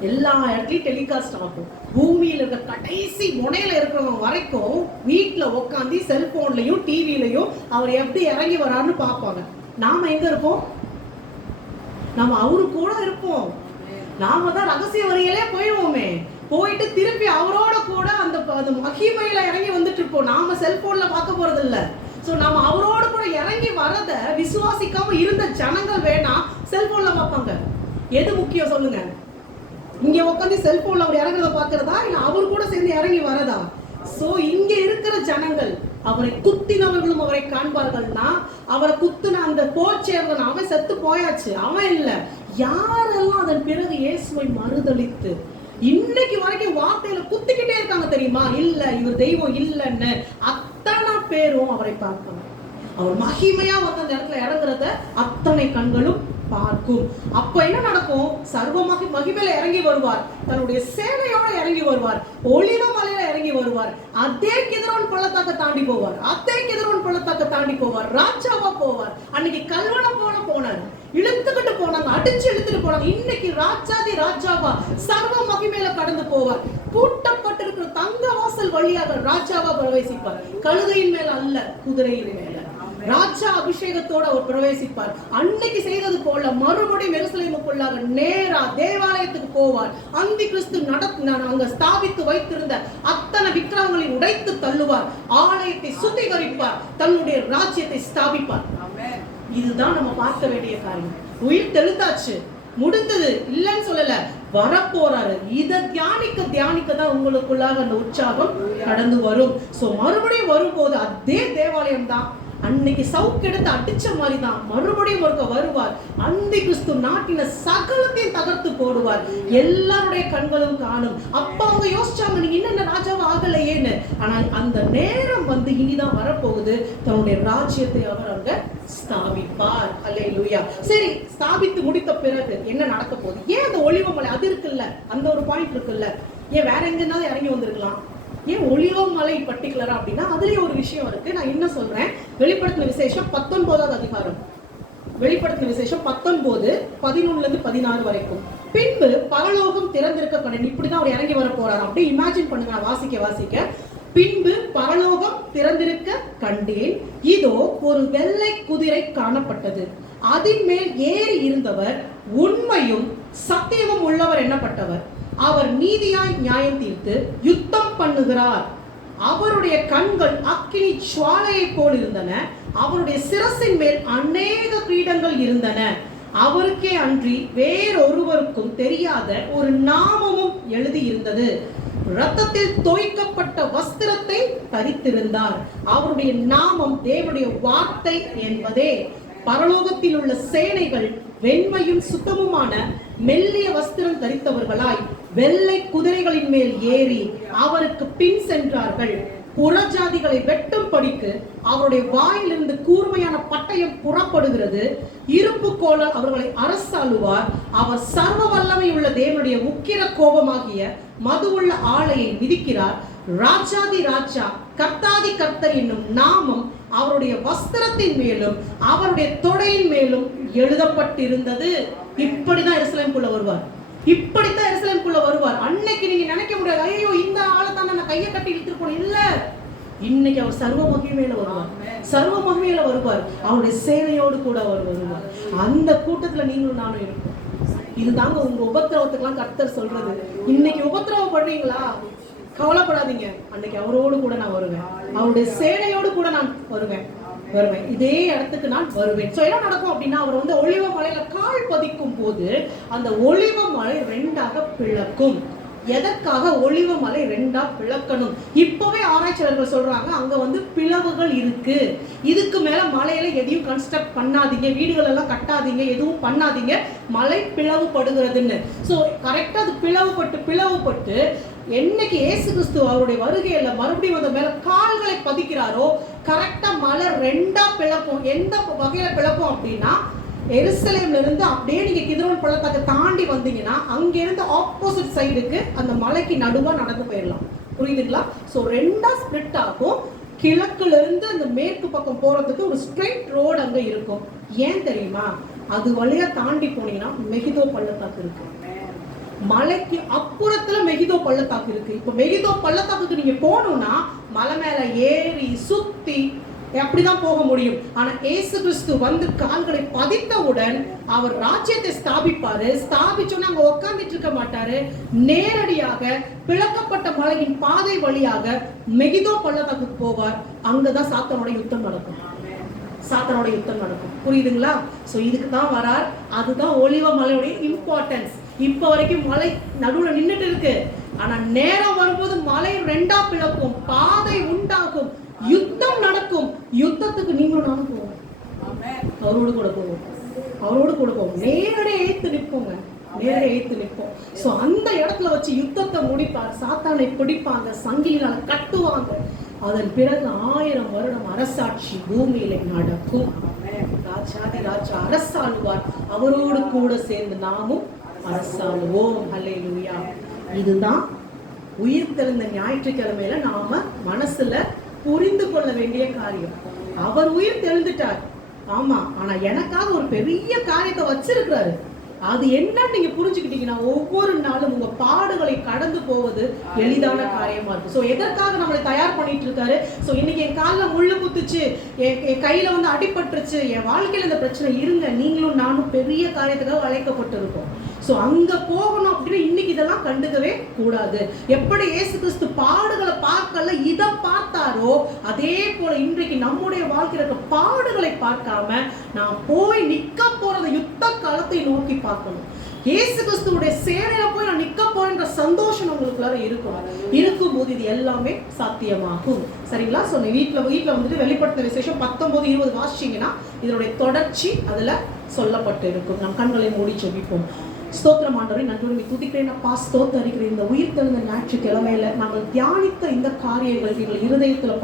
எல்லா இடத்துலயும் டெலிகாஸ்ட் ஆகும். பூமியில இருக்க கடைசி முனையில இருக்கிறவங்க வரைக்கும் வீட்டுல உட்காந்து செல்போன்லயும் டிவிலையும் அவர் எப்படி இறங்கி வரான்னு பார்ப்பாங்க. நாம எங்க இருப்போம்? நாம அவரு கூட இருப்போம். நாம தான் ரகசிய வரியிலே போயிடுவோமே. போயிட்டு திருப்பி அவரோட கூட அந்த மகிமையில இறங்கி வந்துட்டு இருப்போம். நாம செல்போன்ல பார்க்க போறது இல்ல. சோ நாம அவரோட கூட இறங்கி வரத விசுவாசிக்காம இருந்த ஜனங்கள் வேணா செல்போன்ல பார்ப்பாங்க. எது முக்கியம் சொல்லுங்க? இங்க உட்காந்து செல்போன்ல அவர் இறங்குறத பாக்குறதா, இல்ல அவர் கூட சேர்ந்து இறங்கி வரதா? சோ இங்க இருக்கிற ஜனங்கள் அவரை குத்தினவர்களும் அவரை காண்பார்கள்னா, அவரை குத்துன அந்த போச்சேர்வன் அவன் செத்து போயாச்சு, அவன் இல்ல. யாரெல்லாம் அதன் பிறகு இயேசுவை மறுதலித்து இன்னைக்கு வரைக்கும் வார்த்தையில குத்திக்கிட்டே இருக்காங்க தெரியுமா? இல்ல இவர் தெய்வம் இல்லைன்னு அத்தனை பேரும் அவரை பார்க்கணும். அவர் மகிமையா வந்து அந்த இடத்துல இறங்குறத அத்தனை கண்களும் பார்க்கும். அப்ப என்ன நடக்கும்? சர்வ மகிமையில இறங்கி வருவார். தன்னுடைய சேனையோட இறங்கி வருவார். ஒலிவ மலையில இறங்கி வருவார். அதே கிதரோன் பள்ளத்தாக்க தாண்டி போவார். ராஜாவா போவார். அன்னைக்கு கல்வனம் போல போனார். இழுத்துக்கிட்டு போனாங்க, அடிச்சு இழுத்துட்டு போனாங்க. இன்னைக்கு ராஜாதி ராஜாவா சர்வ மகிமையில கடந்து போவார். பூட்டப்பட்டிருக்கிற தங்க வாசல் வழியாக ராஜாவா பிரவேசிப்பார். கழுதையின் மேல அல்ல, குதிரையின் மேல. ராஜா அபிஷேகத்தோட அவர் பிரவேசிப்பார். அன்னைக்கு செய்தது போல மறுபடியும் எருசலேமுக்குள்ளாக நேரா தேவாலயத்துக்கு போவார். அந்தி கிறிஸ்து அங்க ஸ்தாபித்து வைத்திருந்த அத்தனை விக்கிரகங்களை உடைத்து தள்ளுவார். ஆலயத்தை சுத்திகரிப்பார். தன்னுடைய ராஜ்யத்தை ஸ்தாபிப்பார். இதுதான் நம்ம பார்க்க வேண்டிய காரியம். உயிர் தெழுந்தாச்சு, முடிந்தது இல்லைன்னு சொல்லல, வரப்போறாரு. இதை தியானிக்க தான் உங்களுக்குள்ளாக அந்த உற்சாகம் கடந்து வரும். சோ மறுபடியும் வரும்போது அதே தேவாலயம் தான் அன்னைக்கு சவுக்கெடுத்து அடிச்ச மாதிரி தான் மறுபடியும் ஒருக்க வருவார். அந்தி கிறிஸ்து நாட்டின சகலத்தையும் தகர்த்து போடுவார். எல்லாருடைய கண்களும் காணும். அப்ப அவங்க யோசிச்சாங்க, நீங்க இன்னும் ராஜாவா ஆகலையேன்னு. ஆனால் அந்த நேரம் வந்து இனிதான் வரப்போகுது. தன்னுடைய ராஜ்யத்தை அவர் அங்க ஸ்தாபிப்பார். அல்லேலூயா. சரி, ஸ்தாபித்து முடித்த பிறகு என்ன நடக்க போகுது? ஏன் அந்த ஒலிவமலை அது இருக்குல்ல, அந்த ஒரு பாயிண்ட் இருக்குல்ல, ஏன் வேற எங்கனாலும் இறங்கி வந்திருக்கலாம்? ஏன் ஒலிவமலை பர்டிகுலரா அப்படின்னா அதுலயே ஒரு விஷயம் இருக்கு. நான் என்ன சொல்றேன், வெளிப்படுத்தின விசேஷம் 19வது அதிகாரம், வெளிப்படுத்தின விசேஷம் 19 11-16 வரைக்கும். பின்பு பரலோகம் திறந்திருக்க கண்டேன். இப்படிதான் அவர் இறங்கி வர போறாரு. அப்படியே இமேஜின் பண்ணுங்க, வாசிக்க. பின்பு பரலோகம் திறந்திருக்க கண்டேன், இதோ ஒரு வெள்ளை குதிரை காணப்பட்டது. அதன் மேல் ஏறி இருந்தவர் உண்மையும் சத்தியமும் உள்ளவர் எண்ணப்பட்டவர். அவர் நீதியாய் நியாயம் தீர்த்து யுத்தம் பண்ணுகிறார். அவருடைய கண்கள் அக்கினி ஜுவாலையை போல் இருந்தன. அவருடைய சிரசின் மேல் அநேக கிரீடங்கள் இருந்தன. அவருக்கே அன்றி வேறொருவருக்கும் தெரியாத ஒரு நாமமும் எழுதி இருந்தது. இரத்தத்தில் தோய்க்கப்பட்ட வஸ்திரத்தை தரித்திருந்தார். அவருடைய நாமம் தேவனுடைய வார்த்தை என்பதே. பரலோகத்தில் உள்ள சேனைகள் வெண்மையும் சுத்தமுமான மெல்லிய வஸ்திரம் தரித்தவர்களாய் வெள்ளை குதிரைகளின் மேல் ஏறி அவருக்கு பின் சென்றார்கள். புறஜாதிகளை வெட்டும் படிக்கு அவருடைய வாயிலிருந்து கூர்மையான பட்டயம் புறப்படுகிறது. இரும்பு கோலால் அவர்களை அரசாளுவார். அவர் சர்வ வல்லமை உள்ள தேவனுடைய உக்கிர கோபமாகிய மதுவுள்ள ஆலையை விதிக்கிறார். ராஜாதி ராஜா கர்த்தாதி கர்த்தர் என்னும் நாமம் அவருடைய வஸ்திரத்தின் மேலும் அவருடைய தொடையின் மேலும் எழுதப்பட்டிருந்தது. இப்படிதான் எருசலேமுக்குள்ள வருவார். இப்படித்தான் எருசலேமுக்குள்ள வருவார். அன்னைக்கு நீங்க நினைக்க முடியாது, ஐயோ இந்த ஆளை தான் நான் கையை கட்டி இழுத்துருக்கணும். இல்ல, இன்னைக்கு அவர் சர்வ மகிமையில வருவார். சர்வ மகிமையில வருவார். அவருடைய சேனையோடு கூட அவர் வருவார். அந்த கூட்டத்துல நீங்களும் நானும் இருப்போம். இதுதாங்க உங்க உபத்திரவத்துக்கெல்லாம் கர்த்தர் சொல்றது. இன்னைக்கு உபத்திரவம் பண்றீங்களா? கவலைப்படாதீங்க, அன்னைக்கு அவரோடு கூட நான் வருவேன். அவருடைய சேனையோடு கூட நான் வருவேன். இதே இடத்துக்கு நான் வருவேன். சோ என்ன நடக்கும் அப்படின்னா, அவர் வந்து ஒலிவ மலையில கால் பதிக்கும் போது அந்த ஒலிவ மலை 2ஆக பிளக்கும். எதற்காக ஒலிவ மலை 2ஆ பிளக்கணும்? இப்பவே ஆராய்ச்சியாளர்கள் சொல்றாங்க, அங்க வந்து பிளவுகள் இருக்கு. இதுக்கு மேல மலையில எதையும் கன்ஸ்ட்ரக்ட் பண்ணாதீங்க, வீடுகள் எல்லாம் கட்டாதீங்க, எதுவும் பண்ணாதீங்க, மலை பிளவுபடுகிறதுன்னு. சோ கரெக்டா அது பிளவுபட்டு என்னைக்கு இயேசு கிறிஸ்து அவருடைய வருகையில மறுபடியும் அந்த மேல கால்களை பதிக்கிறாரோ, கரெக்டா மலை 2ஆ பிளக்கும். எந்த வகையில பிளக்கும் அப்படின்னா, எருசலேம்ல இருந்து அப்படியே நீங்க கித்ரோன் பள்ளத்தாக்கு தாண்டி வந்தீங்கன்னா அங்க இருந்து ஆப்போசிட் சைடுக்கு அந்த மலைக்கு நடுவா நடந்து போயிடலாம். புரியுதுங்களா? சோ 2ஆ ஸ்பிளிட் ஆகும். கிழக்குல இருந்து அந்த மேற்கு பக்கம் போறதுக்கு ஒரு ஸ்ட்ரெயிட் ரோடு அங்க இருக்கும். ஏன் தெரியுமா? அது வழியா தாண்டி போனீங்கன்னா மெகிதோ பள்ளத்தாக்கு இருக்கு. மலைக்கு அப்புறத்துல மெகிதோ பள்ளத்தாக்கு இருக்கு. இப்ப மெகிதோ பள்ளத்தாக்குக்கு நீங்க போகணும்னா மலை மேல ஏறி சுத்தி அப்படிதான் போக முடியும். ஆனா இயேசு கிறிஸ்து வந்து கால்களை பதித்தவுடன் அவர் ராஜ்யத்தை ஸ்தாபிப்பாரு. ஸ்தாபிச்சோன்னா அங்க உட்கார்ந்துட்டு இருக்க மாட்டாரு. நேரடியாக பிளக்கப்பட்ட மலையின் பாதை வழியாக மெகிதோ பள்ளத்தாக்குக்கு போவார். அங்கதான் சாத்தானோட யுத்தம் நடக்கும். புரியுதுங்களா? சோ இதுக்கு தான் வரார். அதுதான் ஒலிவ மலையுடைய இம்பார்ட்டன்ஸ். இப்ப வரைக்கும் மலை நடுவுல நின்றுட்டு இருக்கு. ஆனா நேரம் வரும்போது மலை 2ஆ பிளக்கும், பாதை உண்டாகும், யுத்தம் நடக்கும். யுத்தத்துக்கு நீங்களும் நானும் போவோம். அவரோடு கூட போவோம். நேரடியாக எய்த்து நிற்போம். சோ அந்த இடத்துல வச்சு யுத்தத்தை முடிப்பார். சாத்தானை பிடிப்பாங்க, சங்கிலினால கட்டுவாங்க. அதன் பிறகு 1000 வருடம் அரசாட்சி பூமியில நடக்கும். ராஜாதி ராஜா அரசாளுவார். அவரோடு கூட சேர்ந்து நாமும் அரசாளுவோம். அல்லேலூயா. இதுதான் உயிர் தெழுந்த ஞாயிற்றுக்கிழமையில நாம மனசுல புரிந்து கொள்ள வேண்டிய காரியம். அவர் உயிர் தெழுந்துட்டார், ஆமா, ஆனா எனக்காக ஒரு பெரிய காரியத்தை வச்சிருக்கிறாரு. அது என்னன்னு நீங்க புரிஞ்சுக்கிட்டீங்கன்னா ஒவ்வொரு நாளும் உங்க பாடுகளை கடந்து போவது எளிதான காரியமா இருக்கும். ஸோ எதற்காக நம்மளை தயார் பண்ணிட்டு இருக்காரு? ஸோ இன்னைக்கு என் காலில் முள்ளு குத்துச்சு, என் கையில வந்து அடிபட்டுருச்சு, என் வாழ்க்கையில இந்த பிரச்சனை இருங்க, நீங்களும் நானும் பெரிய காரியத்துக்காக அழைக்கப்பட்டிருக்கோம். ஸோ அங்க போகணும் அப்படின்னு இன்னைக்கு இதெல்லாம் கண்டுக்கவே கூடாது. எப்படி இயேசு கிறிஸ்து பாடுகளை பார்க்கல இதை பார்த்தாரோ அதே போல இன்றைக்கு நம்முடைய வாழ்க்கையில் இருக்க பாடுகளை பார்க்காம நான் போய் நிக்க போறத யுத்த காலத்தை நோக்கி பார்க்கணும். இயேசு கிறிஸ்துவுடைய சேனையில போய் நான் நிக்க போறேன்ற சந்தோஷம் உங்களுக்குள்ளார இருக்கும்போது இது எல்லாமே சாத்தியமாகும். சரிங்களா? ஸோ வீட்டில் வந்துட்டு வெளிப்படுத்தின விசேஷம் 19-20 வாசிச்சீங்கன்னா இதனுடைய தொடர்ச்சி அதுல சொல்லப்பட்டு இருக்கும். நம் கண்களை மூடி ஜெபிப்போம். ஸ்தோத்திரம் ஆண்டவரே, நன்றி துதிக்கிறேன் அப்பா, ஸ்தோத்தரிக்கிறேன். இந்த உயிர் தெழுந்த ஞாயிற்றுக்கிழமையில நாங்கள் தியானித்த இந்த காரியங்கள் எங்கள் இருதயத்துல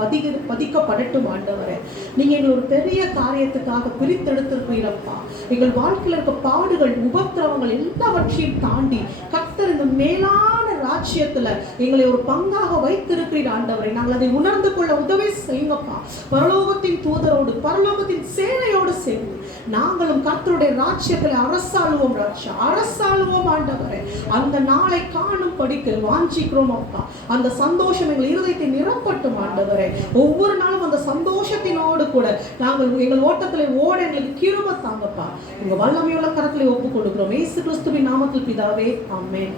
பதிக்கப்படட்டும் ஆண்டவரே. நீங்க எங்கள் ஒரு பெரிய காரியத்துக்காக பிரித்தெடுத்திருக்கிறீரப்பா. எங்கள் வாழ்க்கையில் இருக்க பாடுகள், உபத்திரவங்கள் எல்லாவற்றையும் தாண்டி கர்த்தர் இந்த மேலான ராஜ்யத்துல எங்களை ஒரு பங்காக வைத்திருக்கிறீர் ஆண்டவரே. நாங்கள் அதை உணர்ந்து கொள்ள உதவி செய்யுங்கப்பா. பரலோகத்தின் தூதரோடு பரலோகத்தின் சேனையோடு சேர்ந்து நாங்களும் கர்த்தருடைய ராஜ்யத்தில் அரசாளுவோம் ஆண்டவரே. அந்த நாளை காணும் படிக்க வாஞ்சிக்கிறோம் அப்பா. அந்த சந்தோஷம் எங்கள் இருதயத்தை நிரப்பட்டும் ஆண்டவரே. ஒவ்வொரு நாளும் அந்த சந்தோஷத்தினோடு கூட நாங்கள் எங்கள் ஓட்டத்தில் ஓட எங்களுக்கு கிருபை தாங்கப்பா. உங்க வல்லமையுள்ள கரத்திலே ஒப்புக் கொடுக்கிறோம். இயேசு கிறிஸ்துவின் நாமத்தில் பிதாவே, ஆமென்.